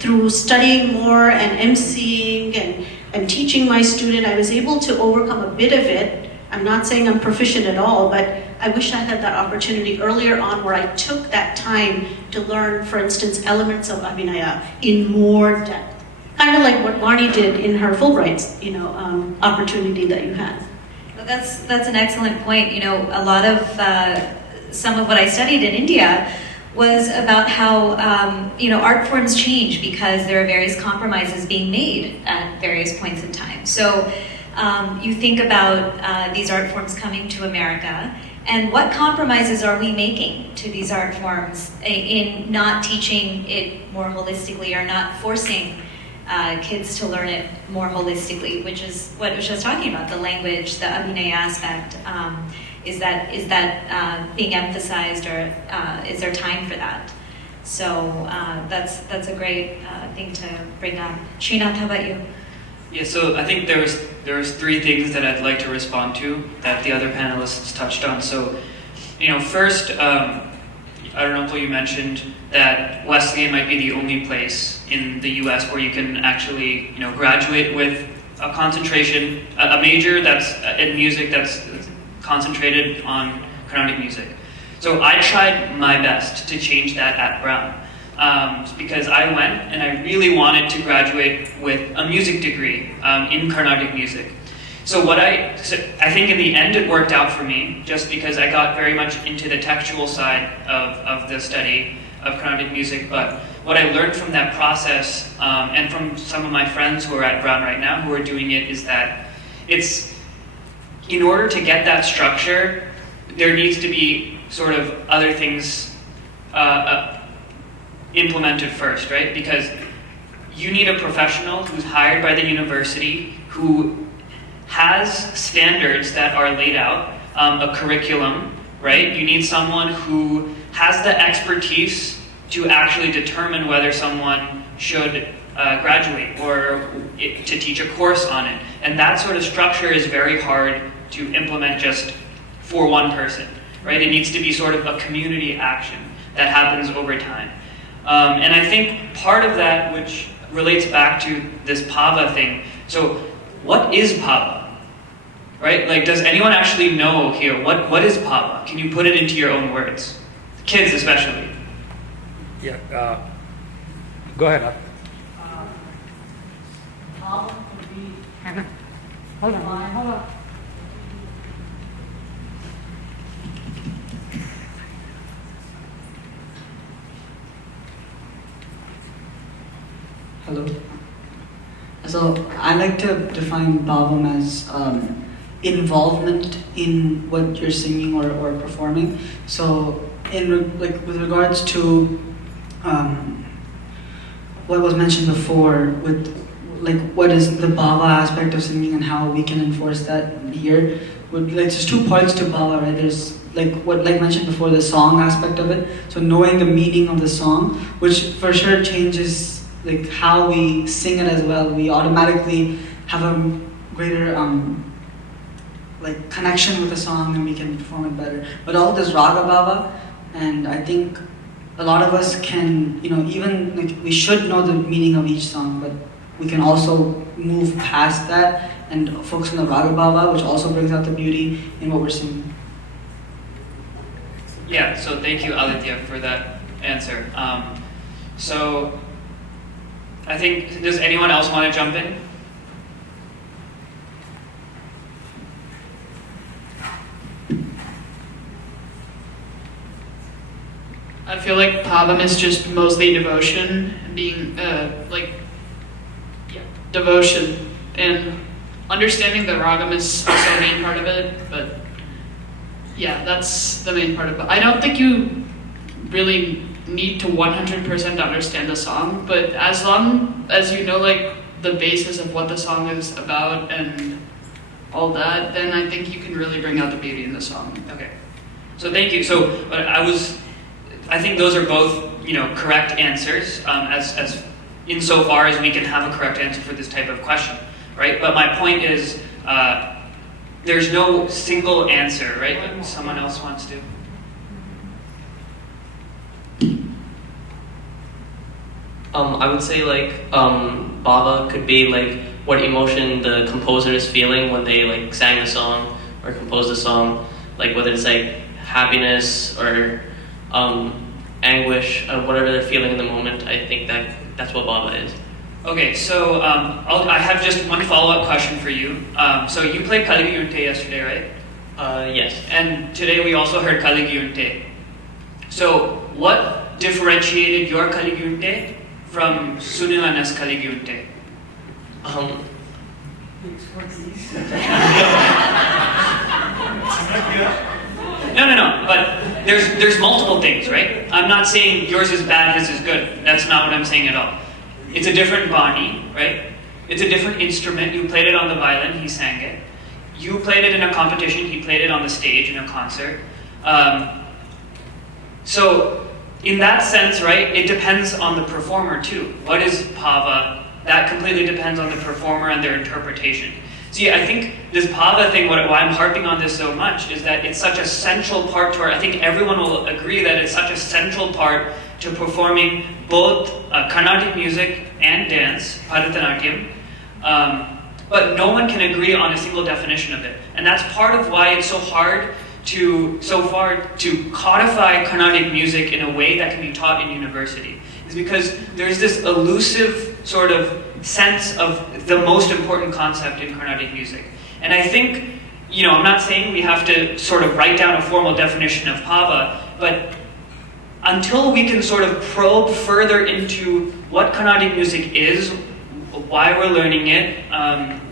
through studying more and emceeing and teaching my student, I was able to overcome a bit of it. I'm not saying I'm proficient at all, but I wish I had that opportunity earlier on where I took that time to learn, for instance, elements of Abhinaya in more depth. Kind of like what Vani did in her Fulbright's, opportunity that you had. Well, that's an excellent point. A lot of some of what I studied in India was about how art forms change because there are various compromises being made at various points in time. So you think about these art forms coming to America, and what compromises are we making to these art forms in not teaching it more holistically or not forcing kids to learn it more holistically, which is what Usha was talking about, the language, the Abhinaya aspect. Is that being emphasized, or is there time for that? So that's a great thing to bring up. Srinath, how about you? Yeah, so I think there's three things that I'd like to respond to that the other panelists touched on. So, first, Arun, you mentioned that Wesleyan might be the only place in the U.S. where you can actually, graduate with a concentration, a major that's in music that's concentrated on Carnatic music. So I tried my best to change that at Brown, because I went and I really wanted to graduate with a music degree in Carnatic music. So I think in the end it worked out for me, just because I got very much into the textual side of the study of Carnatic music. But what I learned from that process, and from some of my friends who are at Brown right now who are doing it, is that in order to get that structure, there needs to be sort of other things implemented first, right? Because you need a professional who's hired by the university, who has standards that are laid out, a curriculum, right? You need someone who has the expertise to actually determine whether someone should graduate or to teach a course on it. And that sort of structure is very hard to implement just for one person, right? It needs to be sort of a community action that happens over time. And I think part of that, which relates back to this Pava thing, so what is Pava? Right? Like, does anyone actually know here, what is Pava? Can you put it into your own words? Kids especially. Yeah. Go ahead. Hold on. Hello. So I like to define bhavam as involvement in what you're singing or performing. So with regards to what was mentioned before, with what is the bhava aspect of singing and how we can enforce that here, would be there's two parts to bhava, right? There's like mentioned before, the song aspect of it. So knowing the meaning of the song, which for sure changes how we sing it as well. We automatically have a greater connection with the song, and we can perform it better. But all this raga bhava, and I think a lot of us can, even we should know the meaning of each song, but we can also move past that and focus on the raga bhava, which also brings out the beauty in what we're singing. Yeah, so thank you, Aditya, for that answer. So I think, does anyone else want to jump in? I feel like Pavam is just mostly devotion, being devotion, and understanding the ragam is also a main part of it, but yeah, that's the main part of it. I don't think you really need to 100% understand the song, but as long as you know the basis of what the song is about and all that, then I think you can really bring out the beauty in the song. Okay, so thank you. So I think those are both correct answers, as insofar as we can have a correct answer for this type of question, right? But my point is, there's no single answer, right? But someone else wants to. I would say bhava could be what emotion the composer is feeling when they sang the song or composed the song, whether it's happiness or anguish, whatever they're feeling in the moment. I think that's what bhava is. Okay, so I have just one follow-up question for you. So you played Kaligi Unte yesterday, right? Yes. And today we also heard Kaligi Unte. So what differentiated your Kaligi Unte from Sunilana's Kaligi Unte? No. But there's multiple things, right? I'm not saying yours is bad, his is good. That's not what I'm saying at all. It's a different Vani, right? It's a different instrument. You played it on the violin, he sang it. You played it in a competition, he played it on the stage in a concert. So in that sense, right, it depends on the performer too. What is Pava? That completely depends on the performer and their interpretation. See, I think this Pava thing, why I'm harping on this so much, is that it's such a central part to I think everyone will agree that it's such a central part to performing both Carnatic music and dance, Bharatanatyam. But no one can agree on a single definition of it. And that's part of why it's so hard to codify Carnatic music in a way that can be taught in university. Is because there's this elusive sort of sense of the most important concept in Carnatic music. And I think, I'm not saying we have to sort of write down a formal definition of Pava, but until we can sort of probe further into what Carnatic music is, why we're learning it,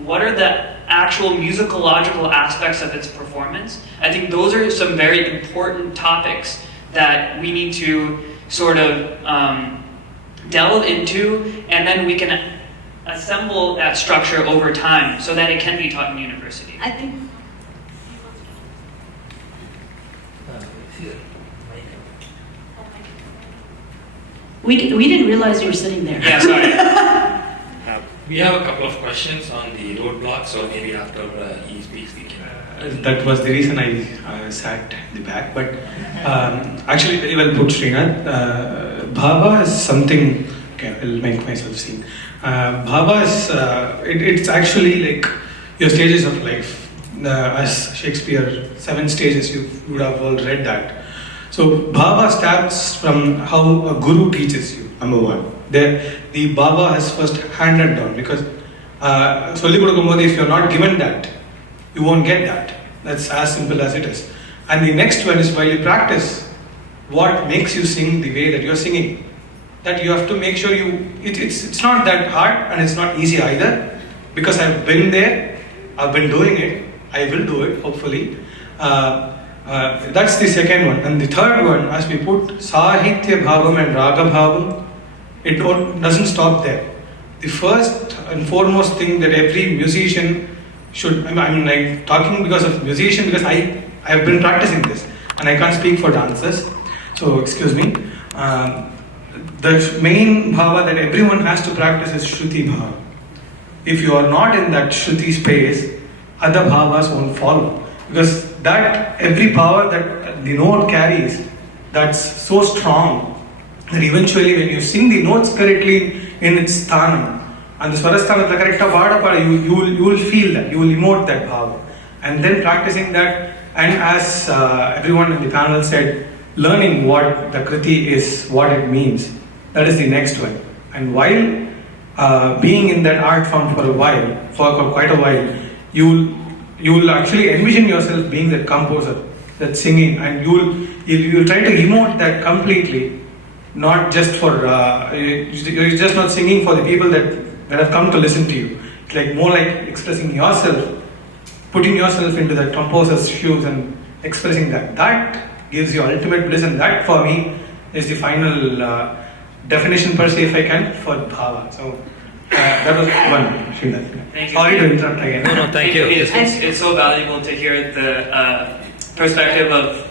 what are the actual musicological aspects of its performance, I think those are some very important topics that we need to sort of delve into, and then we can assemble that structure over time so that it can be taught in university. I think We didn't realize you were sitting there. Yeah, sorry. We have a couple of questions on the roadblocks, so maybe after he speaks, we can. That was the reason I sat at the back. But actually, very well put, Srinath. Bhava is something. Okay, I'll make myself seen. Bhava is it's actually like your stages of life. As Shakespeare, 7 stages, you would have all read that. So Bhava starts from how a guru teaches you, number one. The Bhava has first handed down because if you're not given that, you won't get that. That's as simple as it is. And the next one is while you practice, what makes you sing the way that you're singing. That you have to make sure it's not that hard and it's not easy either. Because I've been there, I've been doing it, I will do it, hopefully. That's the second one. And the third one, as we put Sahitya Bhavam and Raga Bhavam, it doesn't stop there. The first and foremost thing that every musician should, I'm like talking because of musician, because I have been practicing this and I can't speak for dancers, so excuse me. The main bhava that everyone has to practice is Shruti Bhava. If you are not in that Shruti space, other bhavas won't follow. Because that every power that the note carries, that's so strong that eventually when you sing the notes correctly in its sthanam, and the swarasthanam correct you will feel that, you will emote that bhava. And then practicing that, and as everyone in the panel said, learning what the kriti is, what it means, that is the next one. And while being in that art form for quite a while, you will actually envision yourself being that composer, that singing, and you'll try to emote that completely, not just for you're just not singing for the people that have come to listen to you. It's like more like expressing yourself, putting yourself into the composer's shoes and expressing that. That gives you ultimate bliss, and that for me is the final definition per se, if I can, for bhava. So that was one, Srinath. Thank you. Sorry to interrupt again. No, thank you. It's so valuable to hear the perspective of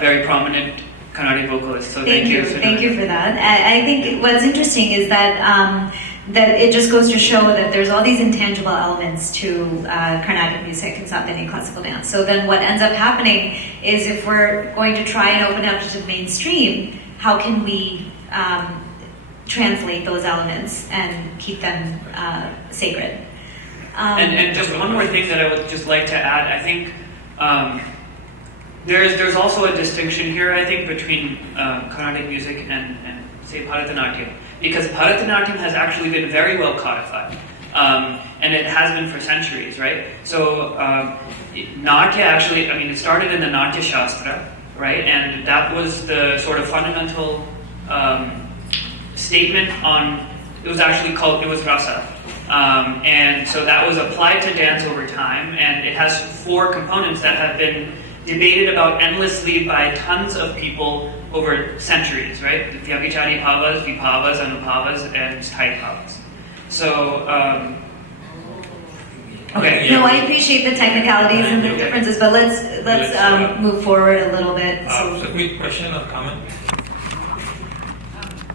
very prominent Carnatic vocalist. So thank you. Thank you for that. I think what's interesting is that that it just goes to show that there's all these intangible elements to Carnatic music and South Indian classical dance. So then what ends up happening is if we're going to try and open up to the mainstream, how can we translate those elements and keep them sacred? And just one more thing that I would just like to add, I think there's also a distinction here, I think, between Carnatic music and say Bharatanatyam, because Bharatanatyam has actually been very well codified, and it has been for centuries, right? So Natya actually, it started in the Natya Shastra, right? And that was the sort of fundamental statement on, it was rasa. And so that was applied to dance over time, and it has 4 components that have been debated about endlessly by tons of people over centuries, right? The Vyabhichari bhavas, vibhavas, anubhavas, and sthayi bhavas. So, okay. No, I appreciate the technicalities and the differences, but let's move forward a little bit. So quick question or comment?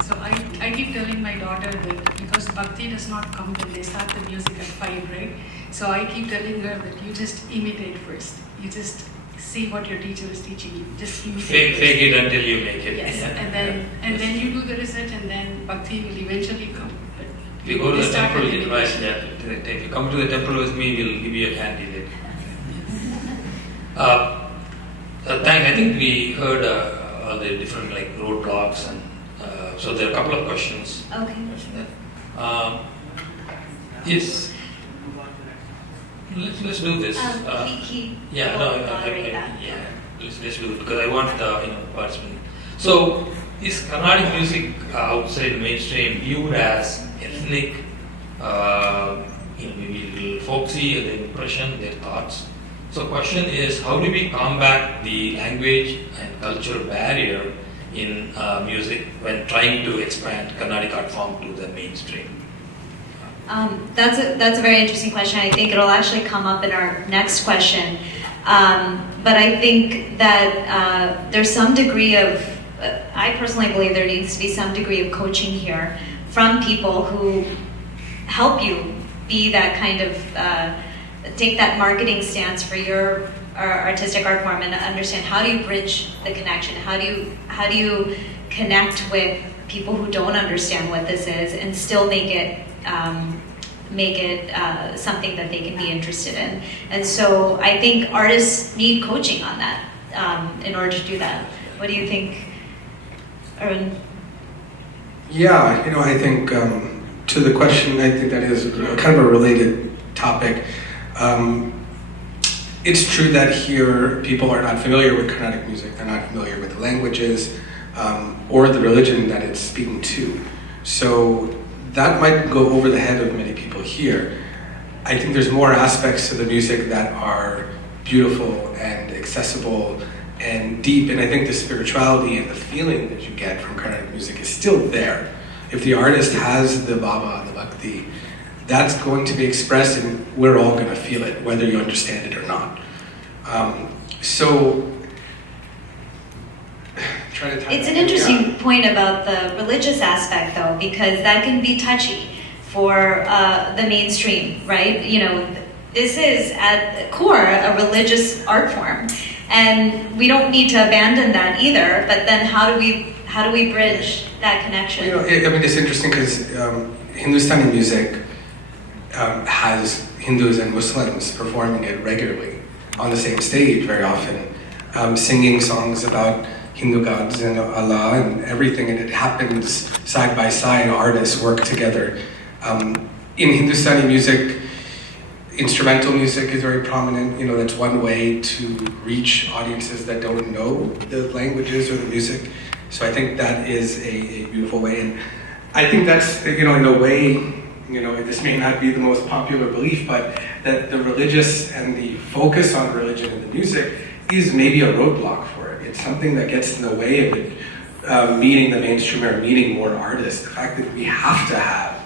So I keep telling my daughter that because bhakti does not come when they start the music at 5, right? So I keep telling her that you just imitate first. You just see what your teacher is teaching you. Just imitate. Fake it until you make it. Yes, yeah. and then you do the research, and then bhakti will eventually come. But If you go to the temple, if you come to the temple with me, we'll give you a candy later. I think we heard all the different roadblocks, and so there are a couple of questions. Okay. Let's do this. Let's do it because I want participant. So, is Carnatic music outside mainstream viewed as ethnic, maybe a little folksy, their impression, their thoughts? So, question is, how do we combat the language and cultural barrier in music when trying to expand Carnatic art form to the mainstream? That's a very interesting question. I think it'll actually come up in our next question. But I think that there's some degree of, I personally believe there needs to be some degree of coaching here from people who help you be that kind of, take that marketing stance for your artistic art form and understand how do you bridge the connection, how do you connect with people who don't understand what this is and still make it something that they can be interested in. And so I think artists need coaching on that in order to do that. What do you think, Arun? Yeah, I think to the question, I think that is kind of a related topic. It's true that here people are not familiar with Carnatic music, they're not familiar with the languages or the religion that it's speaking to. So that might go over the head of many people here. I think there's more aspects to the music that are beautiful and accessible and deep, and I think the spirituality and the feeling that you get from Carnatic music is still there. If the artist has the bhava, the bhakti, that's going to be expressed and we're all going to feel it, whether you understand it or not. It's an interesting point about the religious aspect, though, because that can be touchy for the mainstream, right? This is at the core a religious art form, and we don't need to abandon that either. But then, how do we bridge that connection? It's interesting because Hindustani music has Hindus and Muslims performing it regularly on the same stage very often, singing songs about Hindu gods and Allah and everything, and it happens side by side. Artists work together. In Hindustani music, instrumental music is very prominent. That's one way to reach audiences that don't know the languages or the music. So I think that is a beautiful way, and I think that's in a way. This may not be the most popular belief, but that the religious and the focus on religion in the music is maybe a roadblock for it. It's something that gets in the way of it meeting the mainstream or meeting more artists. The fact that we have to have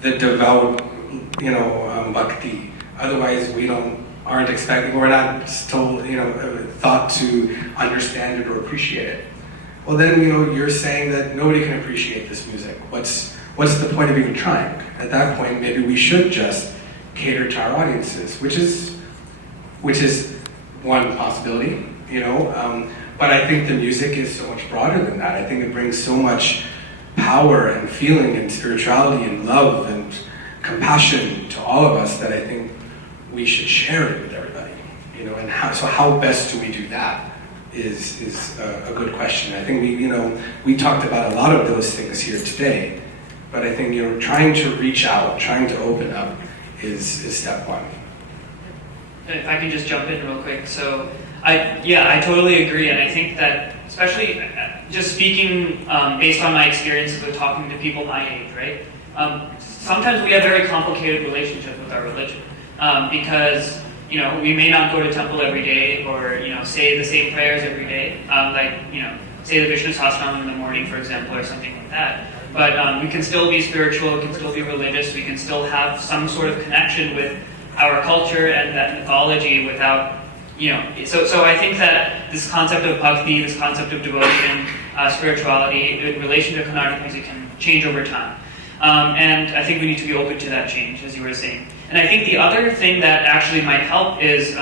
the devout, bhakti. Otherwise, we're not still, thought to understand it or appreciate it. Well, then, you're saying that nobody can appreciate this music. What's the point of even trying? At that point, maybe we should just cater to our audiences, which is one possibility, but I think the music is so much broader than that. I think it brings so much power and feeling and spirituality and love and compassion to all of us that I think we should share it with everybody, and how best do we do that is a good question. I think we talked about a lot of those things here today, but I think trying to reach out, trying to open up is step one. If I can just jump in real quick. So, I totally agree, and I think that, especially just speaking based on my experiences with talking to people my age, right? Sometimes we have very complicated relationships with our religion because we may not go to temple every day or say the same prayers every day, say the Vishnu Sahasranam in the morning, for example, or something like that. But we can still be spiritual, we can still be religious, we can still have some sort of connection with our culture and that mythology without, So I think that this concept of bhakti, this concept of devotion, spirituality in relation to Carnatic music can change over time. And I think we need to be open to that change, as you were saying. And I think the other thing that actually might help is,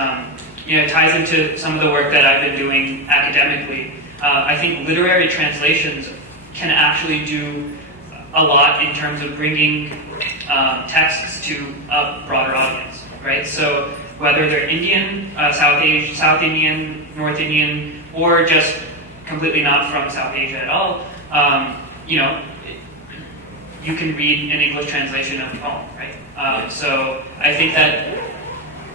it ties into some of the work that I've been doing academically. I think literary translations can actually do a lot in terms of bringing texts to a broader audience, right? So whether they're Indian, South Indian, North Indian, or just completely not from South Asia at all, you can read an English translation of a poem, right? So I think that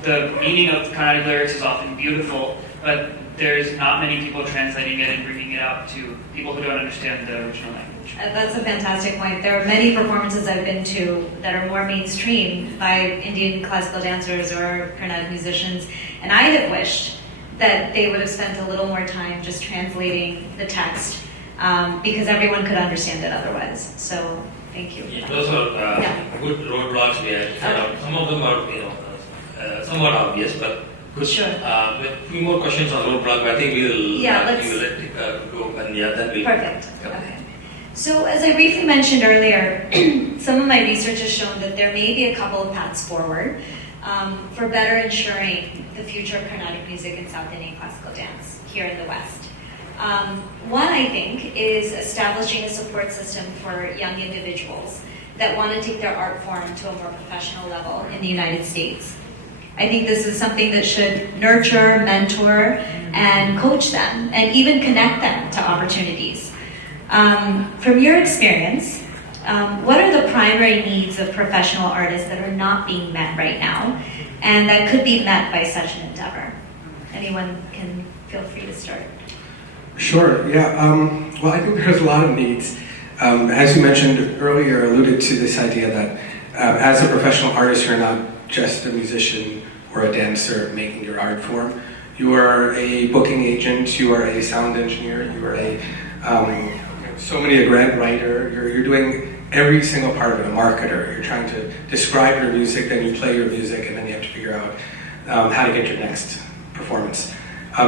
the meaning of Carnatic lyrics is often beautiful, but there's not many people translating it and bringing it out to people who don't understand the original language. That's a fantastic point. There are many performances I've been to that are more mainstream by Indian classical dancers or Carnatic musicians, and I have wished that they would have spent a little more time just translating the text because everyone could understand it otherwise. So, thank you. Yeah, those are good roadblocks we had. Some of them are, somewhat obvious, but Good. Sure. A few more questions on roadblock, but I think we'll let it go, and then we'll. Perfect. Yeah. Okay. So as I briefly mentioned earlier, some of my research has shown that there may be a couple of paths forward for better ensuring the future of Carnatic music and South Indian classical dance here in the West. One, I think, is establishing a support system for young individuals that want to take their art form to a more professional level in the United States. I think this is something that should nurture, mentor, and coach them, and even connect them to opportunities. From your experience, what are the primary needs of professional artists that are not being met right now, and that could be met by such an endeavor? Anyone can feel free to start. Sure, yeah. Well, I think there's a lot of needs. As you mentioned earlier, alluded to this idea that as a professional artist, you're not just a musician or a dancer making your art form. You are a booking agent, you are a sound engineer, you are a grant writer, you're doing every single part of it, a marketer. You're trying to describe your music, then you play your music, and then you have to figure out how to get your next performance.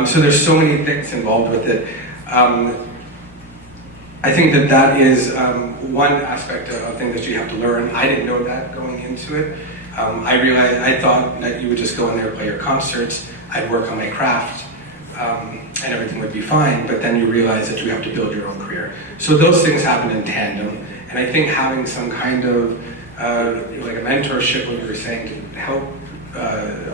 So there's so many things involved with it. I think that is one aspect of things that you have to learn. I didn't know that going into it. I thought that you would just go in there and play your concerts, I'd work on my craft, and everything would be fine, but then you realize that you have to build your own career. So those things happen in tandem, and I think having some kind of like a mentorship, what you were saying, to help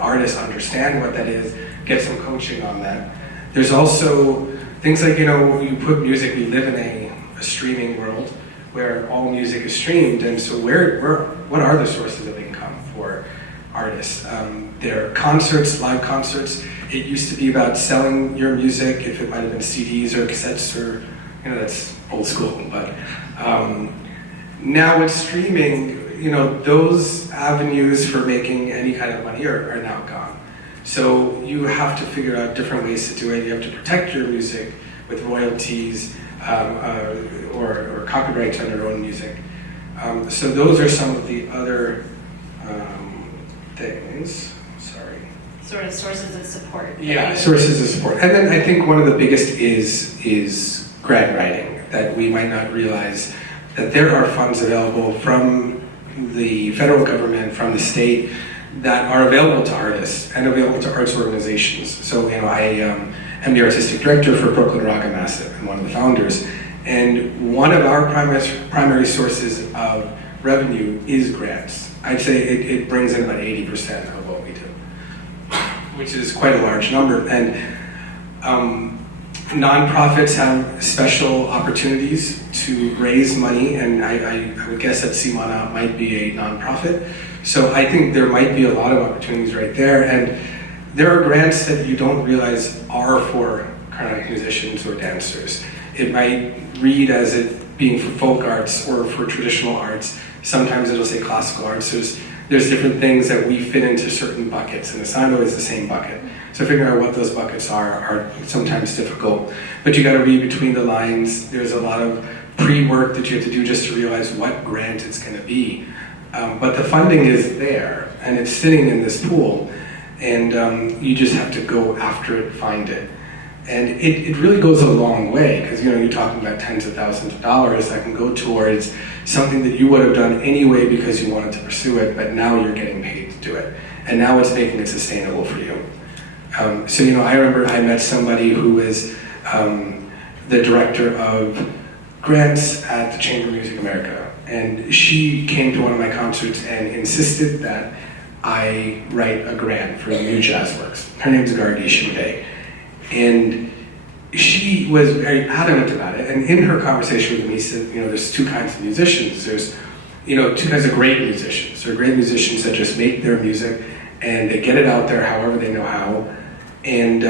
artists understand what that is, get some coaching on that. There's also things like, you put music, we live in a streaming world where all music is streamed, and so what are the sources of income for artists? There are concerts, live concerts. It used to be about selling your music, if it might have been CDs or cassettes, or, that's old school, but now with streaming, those avenues for making any kind of money are now gone. So you have to figure out different ways to do it. You have to protect your music with royalties or copyrights on your own music. So those are some of the other things. Sorry. Sort of sources of support. Yeah, sources of support. And then I think one of the biggest is grant writing, that we might not realize that there are funds available from the federal government, from the state, that are available to artists and available to arts organizations. So, I am the artistic director for Brooklyn Raga Massive and one of the founders. And one of our primary sources of revenue is grants. I'd say it brings in about 80% of what we do, which is quite a large number. And nonprofits have special opportunities to raise money, and I would guess that Simana might be a nonprofit. So I think there might be a lot of opportunities right there. And there are grants that you don't realize are for Carnatic musicians or dancers. It might read as it being for folk arts or for traditional arts. Sometimes it'll say classical arts. There's different things that we fit into certain buckets, and it's not always the same bucket. So figuring out what those buckets are sometimes difficult. But you gotta read between the lines. There's a lot of pre-work that you have to do just to realize what grant it's gonna be. But the funding is there, and it's sitting in this pool, and you just have to go after it, find it. And it really goes a long way, because you're talking about tens of thousands of dollars that can go towards something that you would have done anyway because you wanted to pursue it, but now you're getting paid to do it. And now it's making it sustainable for you. So I remember I met somebody who was the director of grants at the Chamber of Music America. And she came to one of my concerts and insisted that I write a grant for New Jazz Works. Her name's Gargi Shinde. And she was very adamant about it. And in her conversation with me, said, there's two kinds of musicians. There's, two kinds of great musicians. There are great musicians that just make their music and they get it out there however they know how. And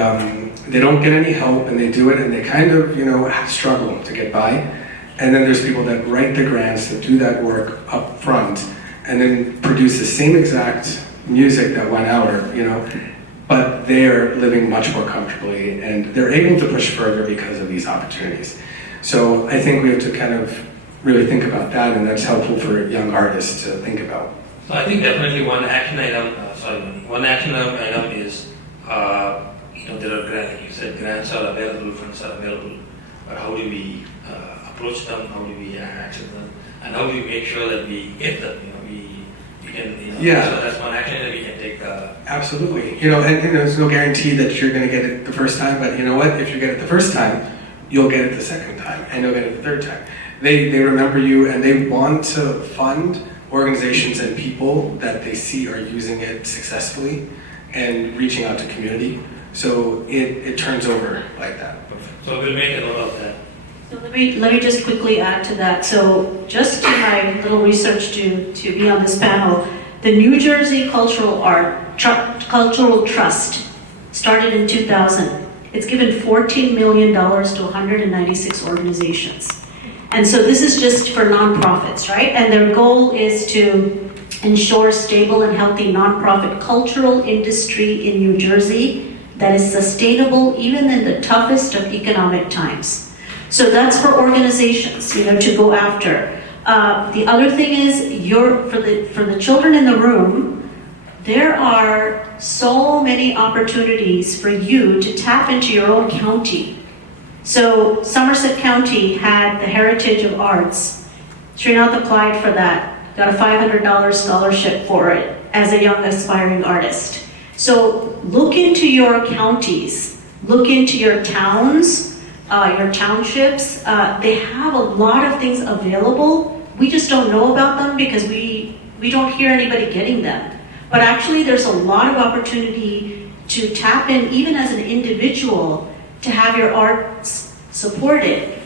they don't get any help, and they do it, and they kind of, struggle to get by. And then there's people that write the grants, that do that work up front, and then produce the same exact music that went out, but they're living much more comfortably, and they're able to push further because of these opportunities. So I think we have to kind of really think about that, and that's helpful for young artists to think about. So I think definitely one action item is there are grants, you said grants are available, funds are available, but how do we approach them, how do we action them, and how do we make sure that we get them, we can, Yeah. so that's one action that we can take. Absolutely. And there's no guarantee that you're going to get it the first time, but you know what? If you get it the first time, you'll get it the second time, and you'll get it the third time. They remember you, and they want to fund organizations and people that they see are using it successfully and reaching out to community. So it turns over like that. So we'll make a note of that. So let me just quickly add to that. So just in my little research to be on this panel, the New Jersey Cultural Trust started in 2000. It's given $14 million to 196 organizations. And so this is just for nonprofits, right? And their goal is to ensure stable and healthy nonprofit cultural industry in New Jersey that is sustainable even in the toughest of economic times. So that's for organizations, to go after. The other thing is, for the children in the room, there are so many opportunities for you to tap into your own county. So Somerset County had the Heritage of Arts. Srinath applied for that, got a $500 scholarship for it as a young aspiring artist. So look into your counties, look into your towns, your townships. They have a lot of things available. We just don't know about them because we don't hear anybody getting them. But actually there's a lot of opportunity to tap in, even as an individual, to have your arts supported.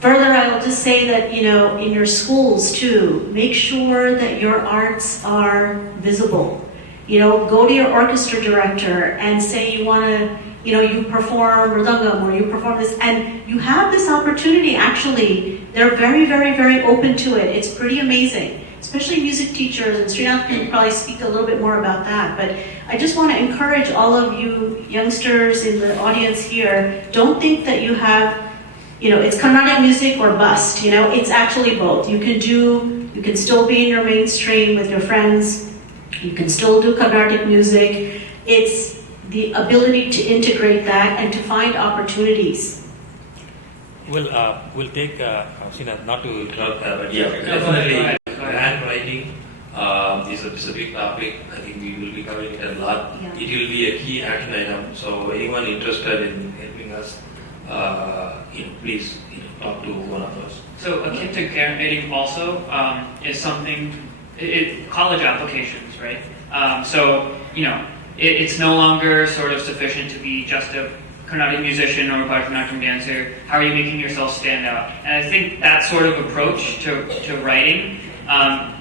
Further, I will just say that, in your schools too, make sure that your arts are visible. Go to your orchestra director and say you want to, you perform Mridangam or you perform this, and you have this opportunity. Actually, they're very, very, very open to it. It's pretty amazing, especially music teachers, and Srinath can probably speak a little bit more about that. But I just want to encourage all of you youngsters in the audience here, don't think that you have, it's Carnatic music or bust. It's actually both. You can still be in your mainstream with your friends. You can still do Carnatic music. It's the ability to integrate that and to find opportunities. We'll take, Srinath, not to interrupt, but yeah, definitely grant writing is a big topic. I think we will be covering it a lot. Yeah. It will be a key action item. So anyone interested in helping us, please talk to one of us. So akin to grant writing also is something, college applications, right? It's no longer sort of sufficient to be just a Carnatic musician or a Bharatanatyam dancer. How are you making yourself stand out? And I think that sort of approach to writing,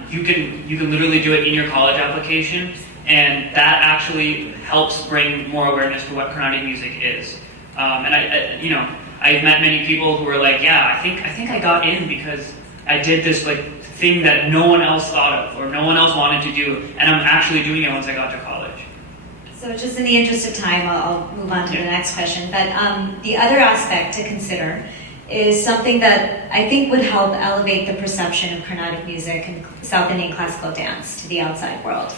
you can literally do it in your college application, and that actually helps bring more awareness to what Carnatic music is. I've met many people who were like, yeah, I think I got in because I did this thing that no one else thought of or no one else wanted to do, and I'm actually doing it once I got to college. So just in the interest of time, I'll move on to the next question. But the other aspect to consider is something that I think would help elevate the perception of Carnatic music and South Indian classical dance to the outside world.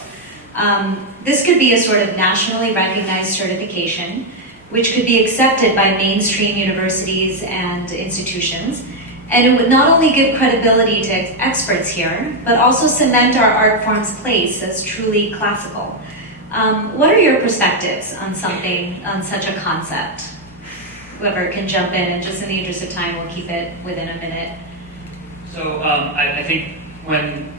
This could be a sort of nationally recognized certification, which could be accepted by mainstream universities and institutions. And it would not only give credibility to experts here, but also cement our art form's place as truly classical. What are your perspectives on such a concept? Whoever can jump in, and just in the interest of time, we'll keep it within a minute. So I think when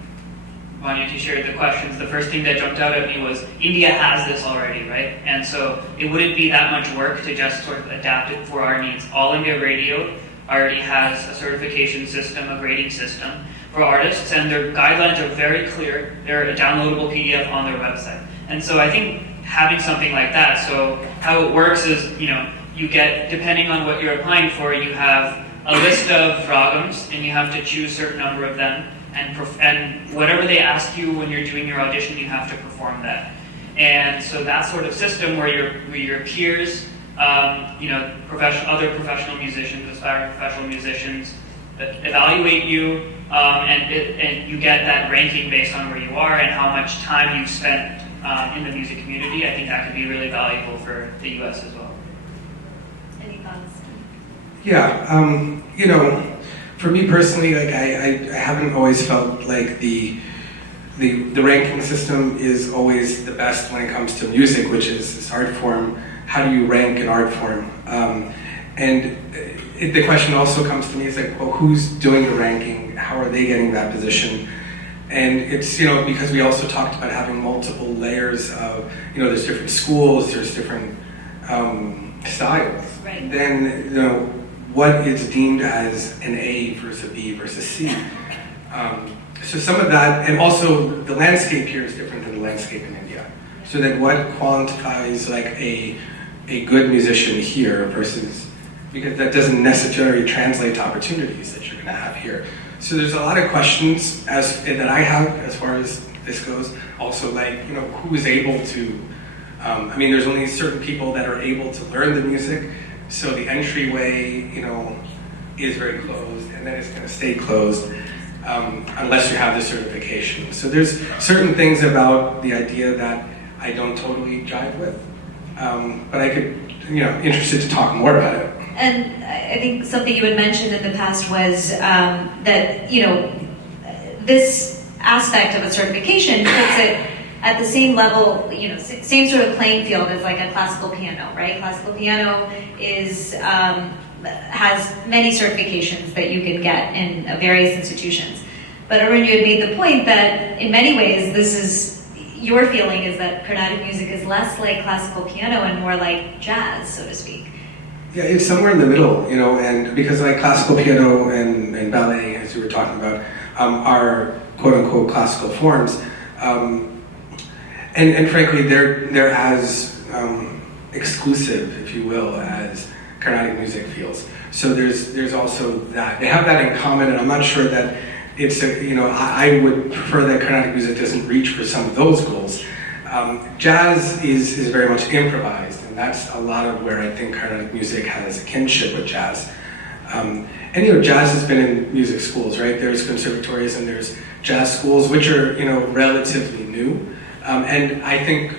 Vani shared the questions, the first thing that jumped out at me was India has this already, right? And so it wouldn't be that much work to just sort of adapt it for our needs. All India Radio already has a certification system, a grading system for artists, and their guidelines are very clear. They're a downloadable PDF on their website. And so I think having something like that, so how it works is, you get, depending on what you're applying for, you have a list of ragams, and you have to choose a certain number of them, and whatever they ask you when you're doing your audition, you have to perform that. And so that sort of system where your peers, other professional musicians, aspiring professional musicians, evaluate you, and you get that ranking based on where you are and how much time you've spent in the music community, I think that could be really valuable for the US as well. Any thoughts? Yeah, you know, for me personally, like I haven't always felt like the ranking system is always the best when it comes to music, which is this art form. How do you rank an art form? The question also comes to me is like, well, who's doing the ranking? How are they getting that position? And it's, you know, because we also talked about having multiple layers of, you know, there's different schools, there's different styles. Right. Then, you know, what is deemed as an A versus a B versus C? So some of that, and also the landscape here is different than the landscape in India. So then what quantifies like a good musician here versus, because that doesn't necessarily translate to opportunities that you're going to have here. So there's a lot of questions that I have as far as this goes. Also, like, you know, who is able to, I mean, there's only certain people that are able to learn the music, so the entryway, you know, is very closed, and then it's going to stay closed unless you have the certification. So there's certain things about the idea that I don't totally jive with, but I could, you know, interested to talk more about it. And I think something you had mentioned in the past was that, you know, this aspect of a certification puts it at the same level, you know, same sort of playing field as like a classical piano, right? Classical piano is has many certifications that you can get in various institutions. But Arun, you had made the point that in many ways, this is, your feeling is that Carnatic music is less like classical piano and more like jazz, so to speak. Yeah, it's somewhere in the middle, you know, and because like classical piano and ballet, as you were talking about, are quote-unquote classical forms, and frankly, they're as exclusive, if you will, as Carnatic music feels. So there's also that. They have that in common, and I'm not sure that it's, you know, I would prefer that Carnatic music doesn't reach for some of those goals. Jazz is very much improvised, and that's a lot of where I think Carnatic music has a kinship with jazz. And you know, jazz has been in music schools, right? There's conservatories and there's jazz schools, which are, you know, relatively new. And I think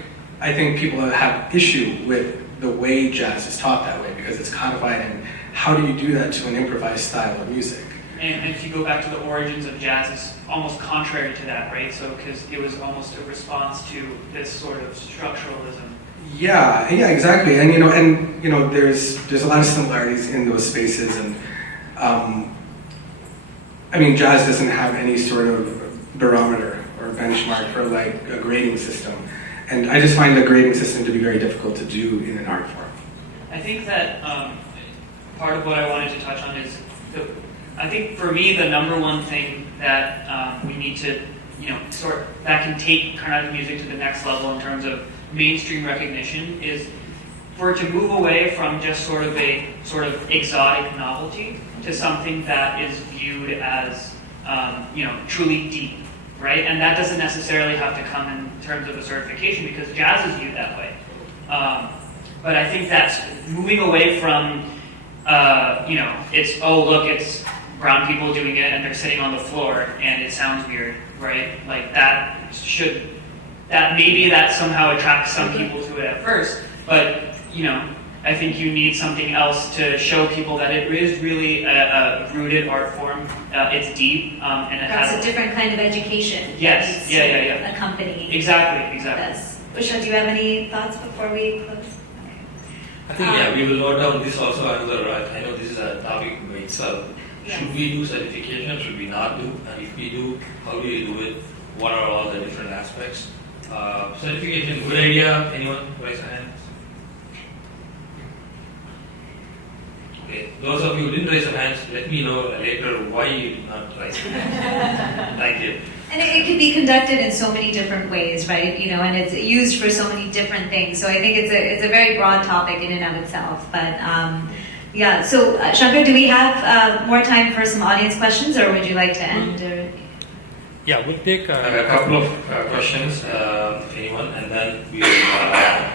people have issue with the way jazz is taught that way because it's codified. And how do you do that to an improvised style of music? And if you go back to the origins of jazz, it's almost contrary to that, right? So, because it was almost a response to this sort of structuralism. Yeah, exactly. And you know, there's a lot of similarities in those spaces. And I mean, jazz doesn't have any sort of barometer or benchmark for like a grading system. And I just find the grading system to be very difficult to do in an art form. I think that part of what I wanted to touch on is I think for me, the number one thing that we need to, you know, that can take Carnatic music to the next level in terms of mainstream recognition is for it to move away from just sort of a exotic novelty to something that is viewed as, you know, truly deep, right? And that doesn't necessarily have to come in terms of a certification because jazz is viewed that way. But I think that's moving away from, you know, it's brown people doing it and they're sitting on the floor and it sounds weird, right? Like maybe that somehow attracts some people to it at first, but, you know, I think you need something else to show people that it is really a rooted art form. It's deep, and it That's has a different kind of education. Yes, yeah. Accompanying. Exactly. Yes. Usha, do you have any thoughts before we close? I think, we will note down this also another, I know this is a topic by itself. Yes. Should we do certification? Should we not do? And if we do, how do we do it? What are all the different aspects? Certification, good idea. Anyone raise a hand? Okay, those of you who didn't raise your hands, let me know later why you did not raise your hand. Thank you. And it can be conducted in so many different ways, right? You know, and it's used for so many different things. So I think it's a very broad topic in and of itself. But yeah, so Shankar, do we have more time for some audience questions, or would you like to end? Or? Yeah, we'll take a couple of questions, if anyone, and then we will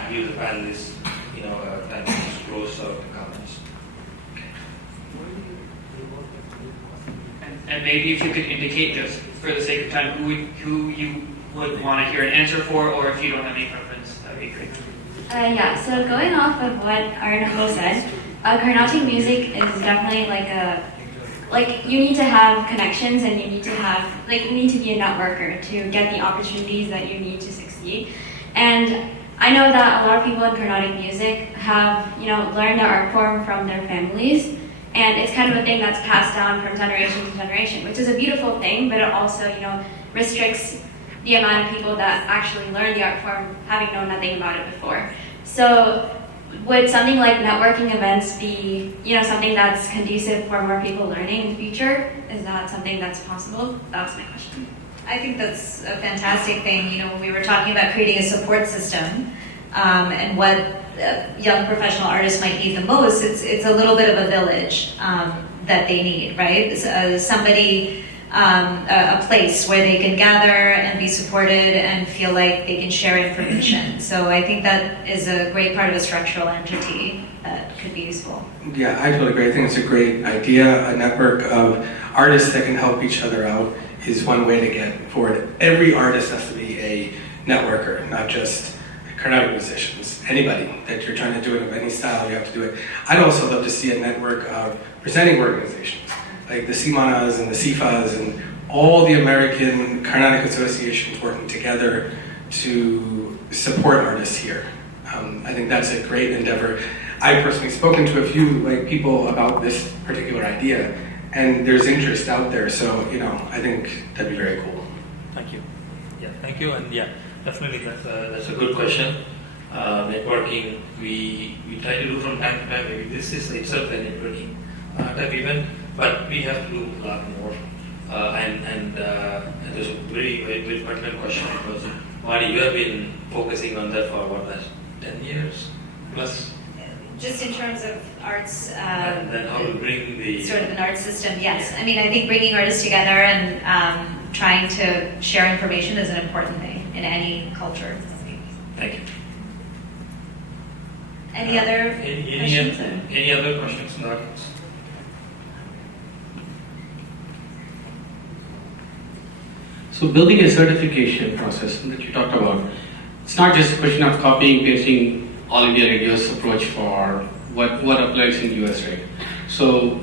give the panelists, you know, time to close the comments. And maybe if you could indicate, just for the sake of time, who you would want to hear an answer for, or if you don't have any preference, that would be great. Yeah, so going off of what Arun said, Carnatic music is definitely like you need to have connections and you need to be a networker to get the opportunities that you need to succeed. And I know that a lot of people in Carnatic music have, learned the art form from their families, and it's kind of a thing that's passed down from generation to generation, which is a beautiful thing, but it also, restricts the amount of people that actually learn the art form having known nothing about it before. So would something like networking events be, something that's conducive for more people learning in the future? Is that something that's possible? That's my question. I think that's a fantastic thing. When we were talking about creating a support system and what young professional artists might need the most, it's a little bit of a village that they need, right? Somebody, a place where they can gather and be supported and feel like they can share information. So I think that is a great part of a structural entity that could be useful. Yeah, I totally agree. I think it's a great idea. A network of artists that can help each other out is one way to get forward. Every artist has to be a networker, not just Carnatic musicians. Anybody that you're trying to do it of any style, you have to do it. I'd also love to see a network of presenting organizations, like the CMANAs and the CIFAs and all the American Carnatic associations working together to support artists here. I think that's a great endeavor. I've personally spoken to a few people about this particular idea, and there's interest out there, so I think that'd be very cool. Thank you. Yeah, thank you, and yeah, definitely that's a good question. Networking, we try to do from time to time. Maybe this is itself a networking type event, but we have to do a lot more. And there's a very, very, very pertinent question because Vani, you have been focusing on that for what, last 10 years plus? Just in terms of arts, and then how to bring the sort of an art system, yes. I mean, I think bringing artists together and trying to share information is an important thing in any culture. Thank you. Any other questions? Any other questions from the audience? So building a certification process that you talked about, it's not just a question of copying, pasting All India Radio's approach for what applies in US, right? So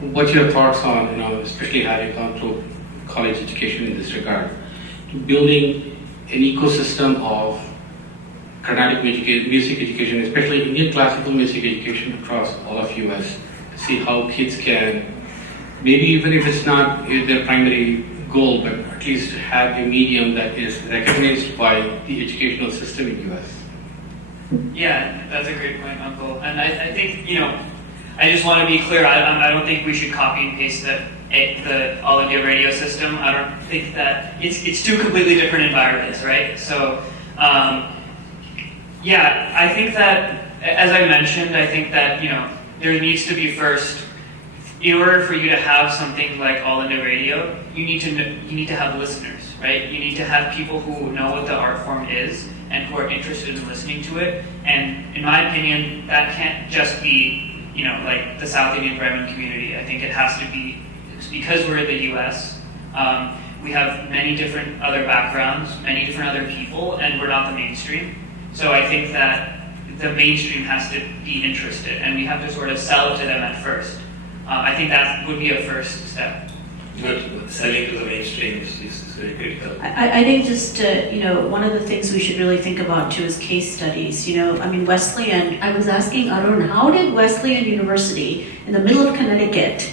what's your thoughts on, especially having gone through college education in this regard, to building an ecosystem of Carnatic music education, especially Indian classical music education across all of US, to see how kids can, maybe even if it's not their primary goal, but at least have a medium that is recognized by the educational system in US. Yeah, that's a great point, Uncle. And I think, I just want to be clear, I don't think we should copy and paste the All India Radio system. I don't think that, it's two completely different environments, right? So, yeah, I think that, as I mentioned, I think that, there needs to be first, in order for you to have something like All India Radio, you need to have listeners, right? You need to have people who know what the art form is and who are interested in listening to it. And in my opinion, that can't just be, like the South Indian Brahmin community. I think it has to be, because we're in the U.S., we have many different other backgrounds, many different other people, and we're not the mainstream. So I think that the mainstream has to be interested, and we have to sort of sell it to them at first. I think that would be a first step. But selling to the mainstream is very critical. I think just, one of the things we should really think about too is case studies. Wesleyan, I was asking Arun, how did Wesleyan University in the middle of Connecticut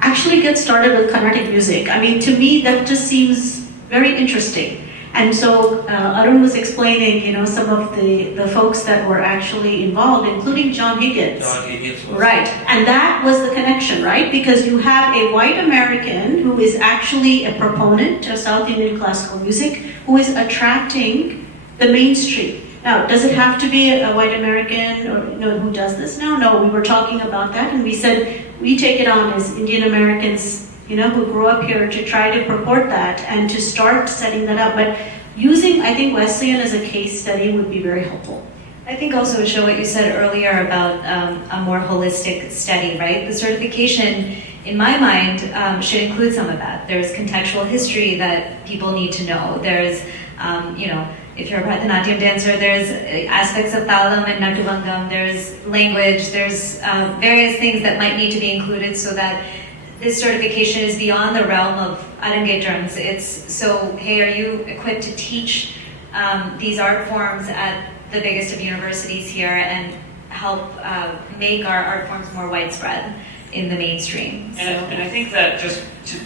actually get started with Carnatic music? To me, that just seems very interesting. And so Arun was explaining, some of the folks that were actually involved, including John Higgins. John Higgins was. Right, and that was the connection, right? Because you have a white American who is actually a proponent of South Indian classical music who is attracting the mainstream. Now, does it have to be a white American or who does this now? No, we were talking about that, and we said we take it on as Indian Americans, who grew up here, to try to purport that and to start setting that up. But using, I think, Wesleyan as a case study would be very helpful. I think also to show what you said earlier about a more holistic study, right? The certification, in my mind, should include some of that. There's contextual history that people need to know. There's If you're a Bharatanatyam dancer, there's aspects of talam and natuvangam, there's language, there's various things that might need to be included so that this certification is beyond the realm of arangetrams. It's so, hey, are you equipped to teach these art forms at the biggest of universities here and help make our art forms more widespread in the mainstream? And I think that just to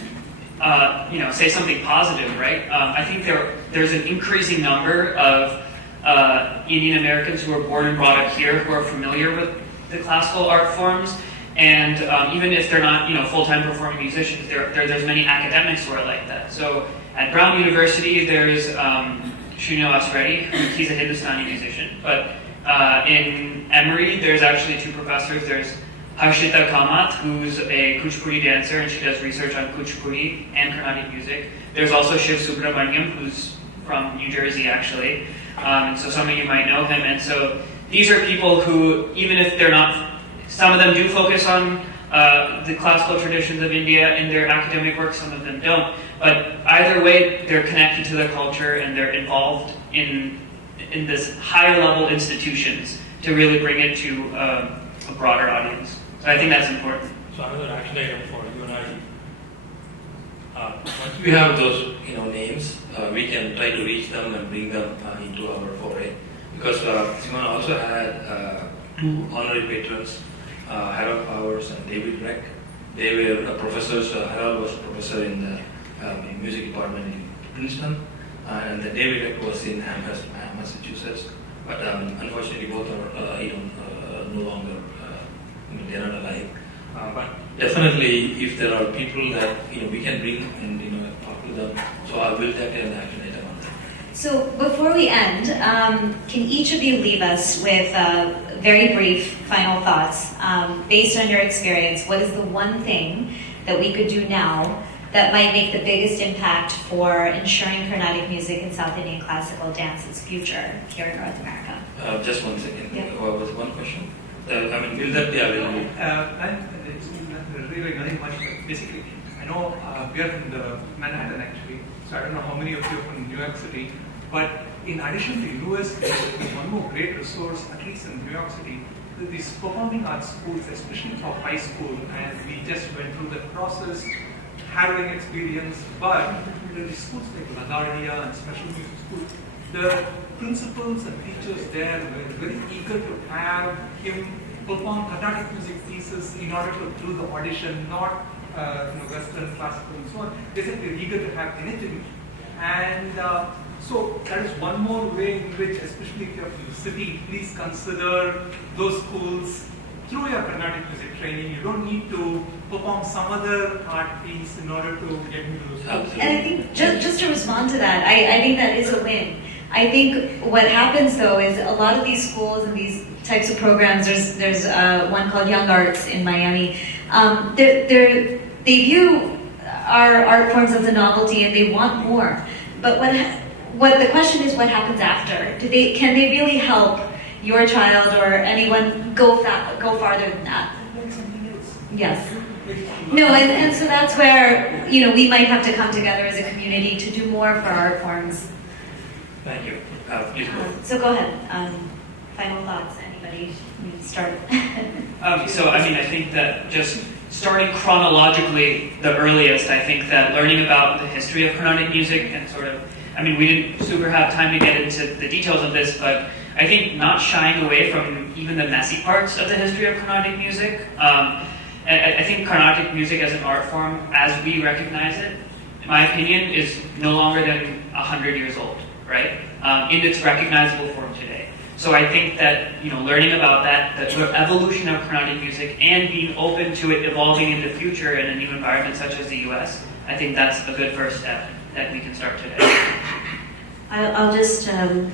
say something positive, right? I think there's an increasing number of Indian Americans who are born and brought up here who are familiar with the classical art forms, and even if they're not full-time performing musicians, there's many academics who are like that. So at Brown University, there's Srinaath Reddy, he's a Hindustani musician, but in Emory, there's actually two professors. There's Harshita Kamat, who's a Kuchipudi dancer, and she does research on Kuchipudi and Carnatic music. There's also Shiv Subramaniam, who's from New Jersey, actually. And so some of you might know him. And so these are people who, even if they're not, some of them do focus on the classical traditions of India in their academic work, some of them don't. But either way, they're connected to the culture and they're involved in this higher level institutions to really bring it to a broader audience. So I think that's important. So another action item for you and I. Once we have those names, we can try to reach them and bring them into our foray. Because Simon also had two honorary patrons, Harold Powers and David Reck. They were professors. Harold was a professor in the music department in Princeton, and David Reck was in Amherst, Massachusetts. But unfortunately, both are no longer. They're not alive. But definitely, if there are people that we can bring and talk to them, so I will take an action item on that. So before we end, can each of you leave us with very brief final thoughts based on your experience? What is the one thing that we could do now that might make the biggest impact for ensuring Carnatic music and South Indian classical dance's future here in North America? Just 1 second. Yeah. Was one question? Will that be available? It's really nothing much, but basically, I know we are in the Manhattan actually, so I don't know how many of you are from New York City, but in addition to US, there's one more great resource, at least in New York City, these performing arts schools, especially for high school, and we just went through that process, harrowing experience, but these schools like LaGuardia and special music schools, the principals and teachers there were very eager to have him perform Carnatic music pieces in order to do the audition, not Western classical and so on. They said they're eager to have anything. And so that is one more way in which, especially if you're from the city, please consider those schools through your Carnatic music training. You don't need to perform some other art piece in order to get into those schools. And I think, just to respond to that, I think that is a win. I think what happens though is a lot of these schools and these types of programs, there's one called Young Arts in Miami, they view our art forms as a novelty and they want more. But what the question is, what happens after? Can they really help your child or anyone go farther than that? Yes. No, and so that's where we might have to come together as a community to do more for art forms. Thank you. Please go. So go ahead. Final thoughts. Anybody start? So I think that just starting chronologically, the earliest, I think that learning about the history of Carnatic music and we didn't super have time to get into the details of this, but I think not shying away from even the messy parts of the history of Carnatic music. I think Carnatic music as an art form, as we recognize it, in my opinion, is no longer than 100 years old, right? In its recognizable form today. So I think that learning about that, the evolution of Carnatic music, and being open to it evolving in the future in a new environment such as the U.S., I think that's a good first step that we can start today. I'll just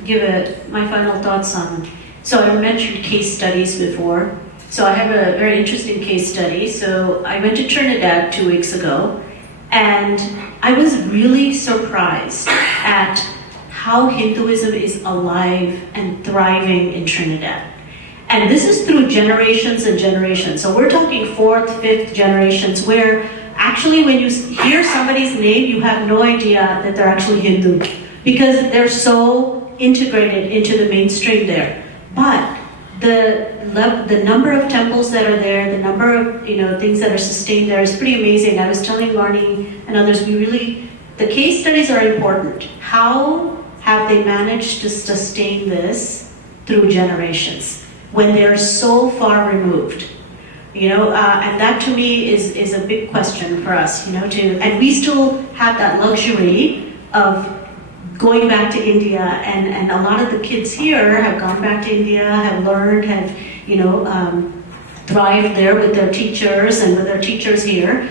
give my final thoughts on. So I mentioned case studies before. So I have a very interesting case study. So I went to Trinidad 2 weeks ago, and I was really surprised at how Hinduism is alive and thriving in Trinidad. And this is through generations and generations. So we're talking 4th, 5th generations where actually when you hear somebody's name, you have no idea that they're actually Hindu. because they're so integrated into the mainstream there. But the number of temples that are there, the number of things that are sustained there is pretty amazing. I was telling Vani and others, the case studies are important. How have they managed to sustain this through generations when they're so far removed? And that to me is a big question for us. And we still have that luxury of going back to India, and a lot of the kids here have gone back to India, have learned, have thrived there with their teachers and with their teachers here,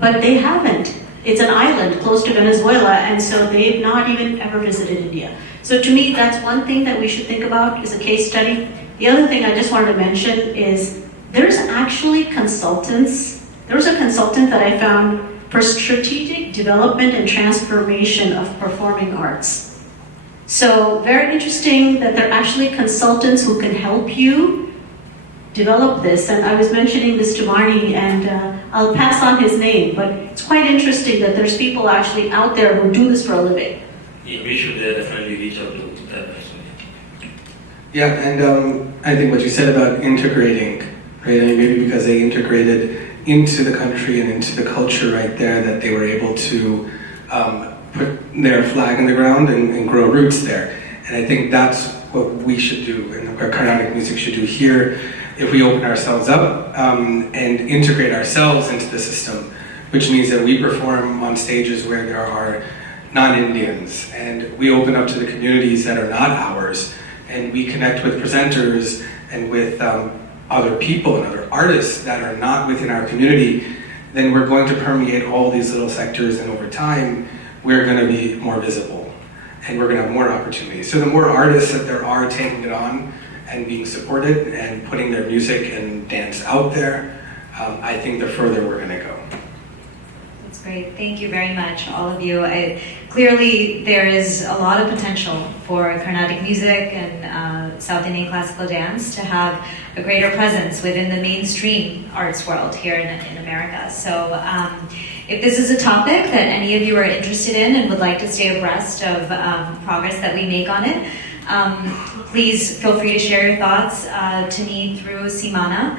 but they haven't. It's an island close to Venezuela, and so they've not even ever visited India. So to me, that's one thing that we should think about is a case study. The other thing I just wanted to mention is there's actually consultants. There was a consultant that I found for strategic development and transformation of performing arts. So very interesting that there are actually consultants who can help you develop this. And I was mentioning this to Vani, and I'll pass on his name, but it's quite interesting that there's people actually out there who do this for a living. Yeah, we should definitely reach out to that person. Yeah, and I think what you said about integrating, right? I mean, maybe because they integrated into the country and into the culture right there, that they were able to put their flag in the ground and grow roots there. And I think that's what we should do, and what Carnatic music should do here, if we open ourselves up and integrate ourselves into the system, which means that we perform on stages where there are non-Indians, and we open up to the communities that are not ours, and we connect with presenters and with other people and other artists that are not within our community, then we're going to permeate all these little sectors, and over time, we're going to be more visible, and we're going to have more opportunities. So the more artists that there are taking it on and being supported and putting their music and dance out there, I think the further we're going to go. That's great. Thank you very much, all of you. Clearly, there is a lot of potential for Carnatic music and South Indian classical dance to have a greater presence within the mainstream arts world here in America. So if this is a topic that any of you are interested in and would like to stay abreast of progress that we make on it, please feel free to share your thoughts to me through Simana.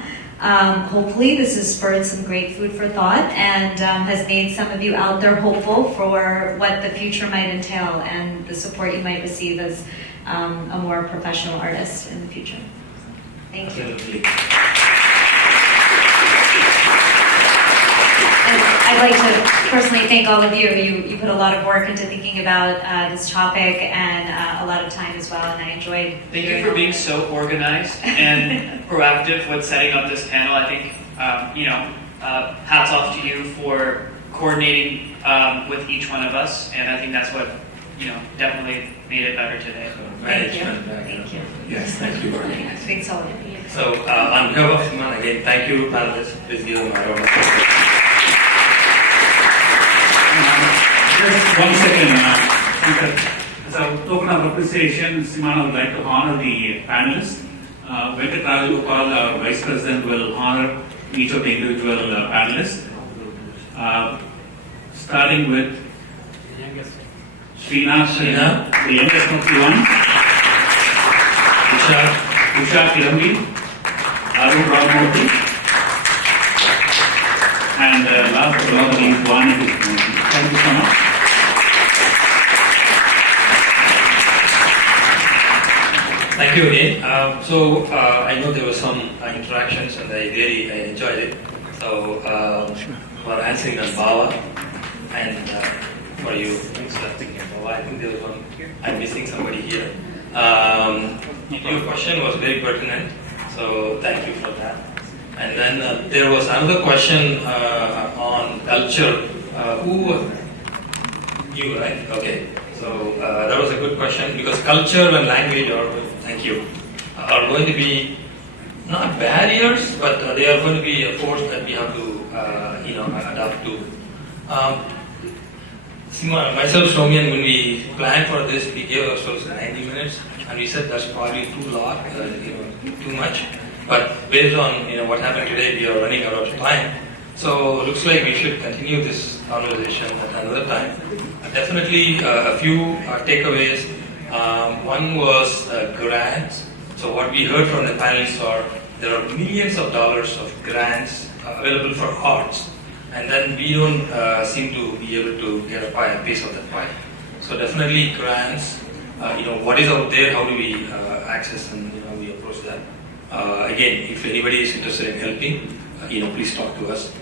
Hopefully this has spurred some great food for thought and has made some of you out there hopeful for what the future might entail and the support you might receive as a more professional artist in the future. Thank you. And I'd like to personally thank all of you. You put a lot of work into thinking about this topic and a lot of time as well, and I enjoyed. Thank you for being so organized and proactive with setting up this panel. I think, hats off to you for coordinating with each one of us, and I think that's what, definitely made it better today. Thank you. Thank you. Yes, thank you. Thanks all of you. So, on behalf of Simana, again, thank you, panelists. Please give them a round of applause. Just 1 second. As a token of appreciation, Simana would like to honor the panelists. Venkat Rajagopal, our Vice President, will honor each of the individual panelists. Starting with Srinaath, the youngest of the one. Usha Kidambi, Arun Ramamurthy, and last but not least, Vani. Thank you so much. Thank you again. I know there were some interactions and I enjoyed it. So, for answering on Baba and for you thinking of Baba, I think there was one, I'm missing somebody here. Your question was very pertinent, so thank you for that. And then there was another question on culture. You, right? Okay. So that was a good question because culture and language are going to be not barriers, but they are going to be a force that we have to adapt to. Myself, Soumyan, when we planned for this, we gave ourselves 90 minutes, and we said that's probably too much. But based on what happened today, we are running out of time. So looks like we should continue this conversation at another time. Definitely a few takeaways. One was grants. So what we heard from the panelists are there are millions of dollars of grants available for arts, and then we don't seem to be able to get a piece of that pie. So definitely grants. What is out there? How do we access and we approach that? Again, if anybody is interested in helping, please talk to us.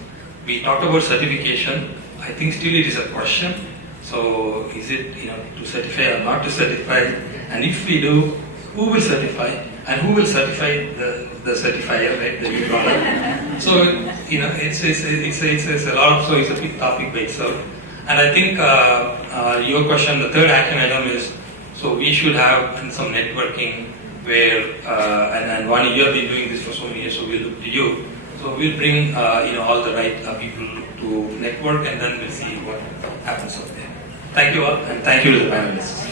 We talked about certification. I think still it is a question. So is it to certify or not to certify? And if we do, who will certify? And who will certify the certifier, right? The new product. So it's a lot of, so it's a big topic by itself. And I think your question, the third action item is, so we should have some networking where, and Vani, you have been doing this for so many years, so we'll look to you. So we'll bring all the right people to network, and then we'll see what happens out there. Thank you all, and thank you to the panelists.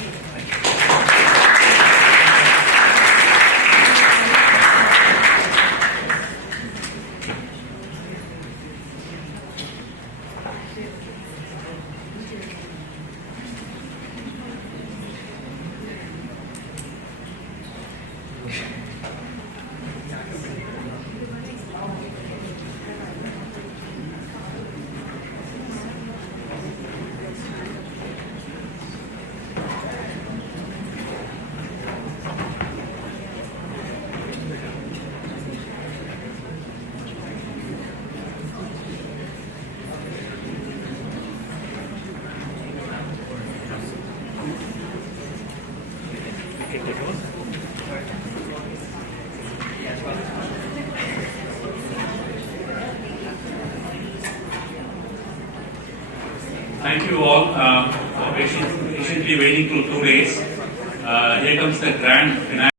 Thank you all for patiently waiting through 2 days. Here comes the grand finale.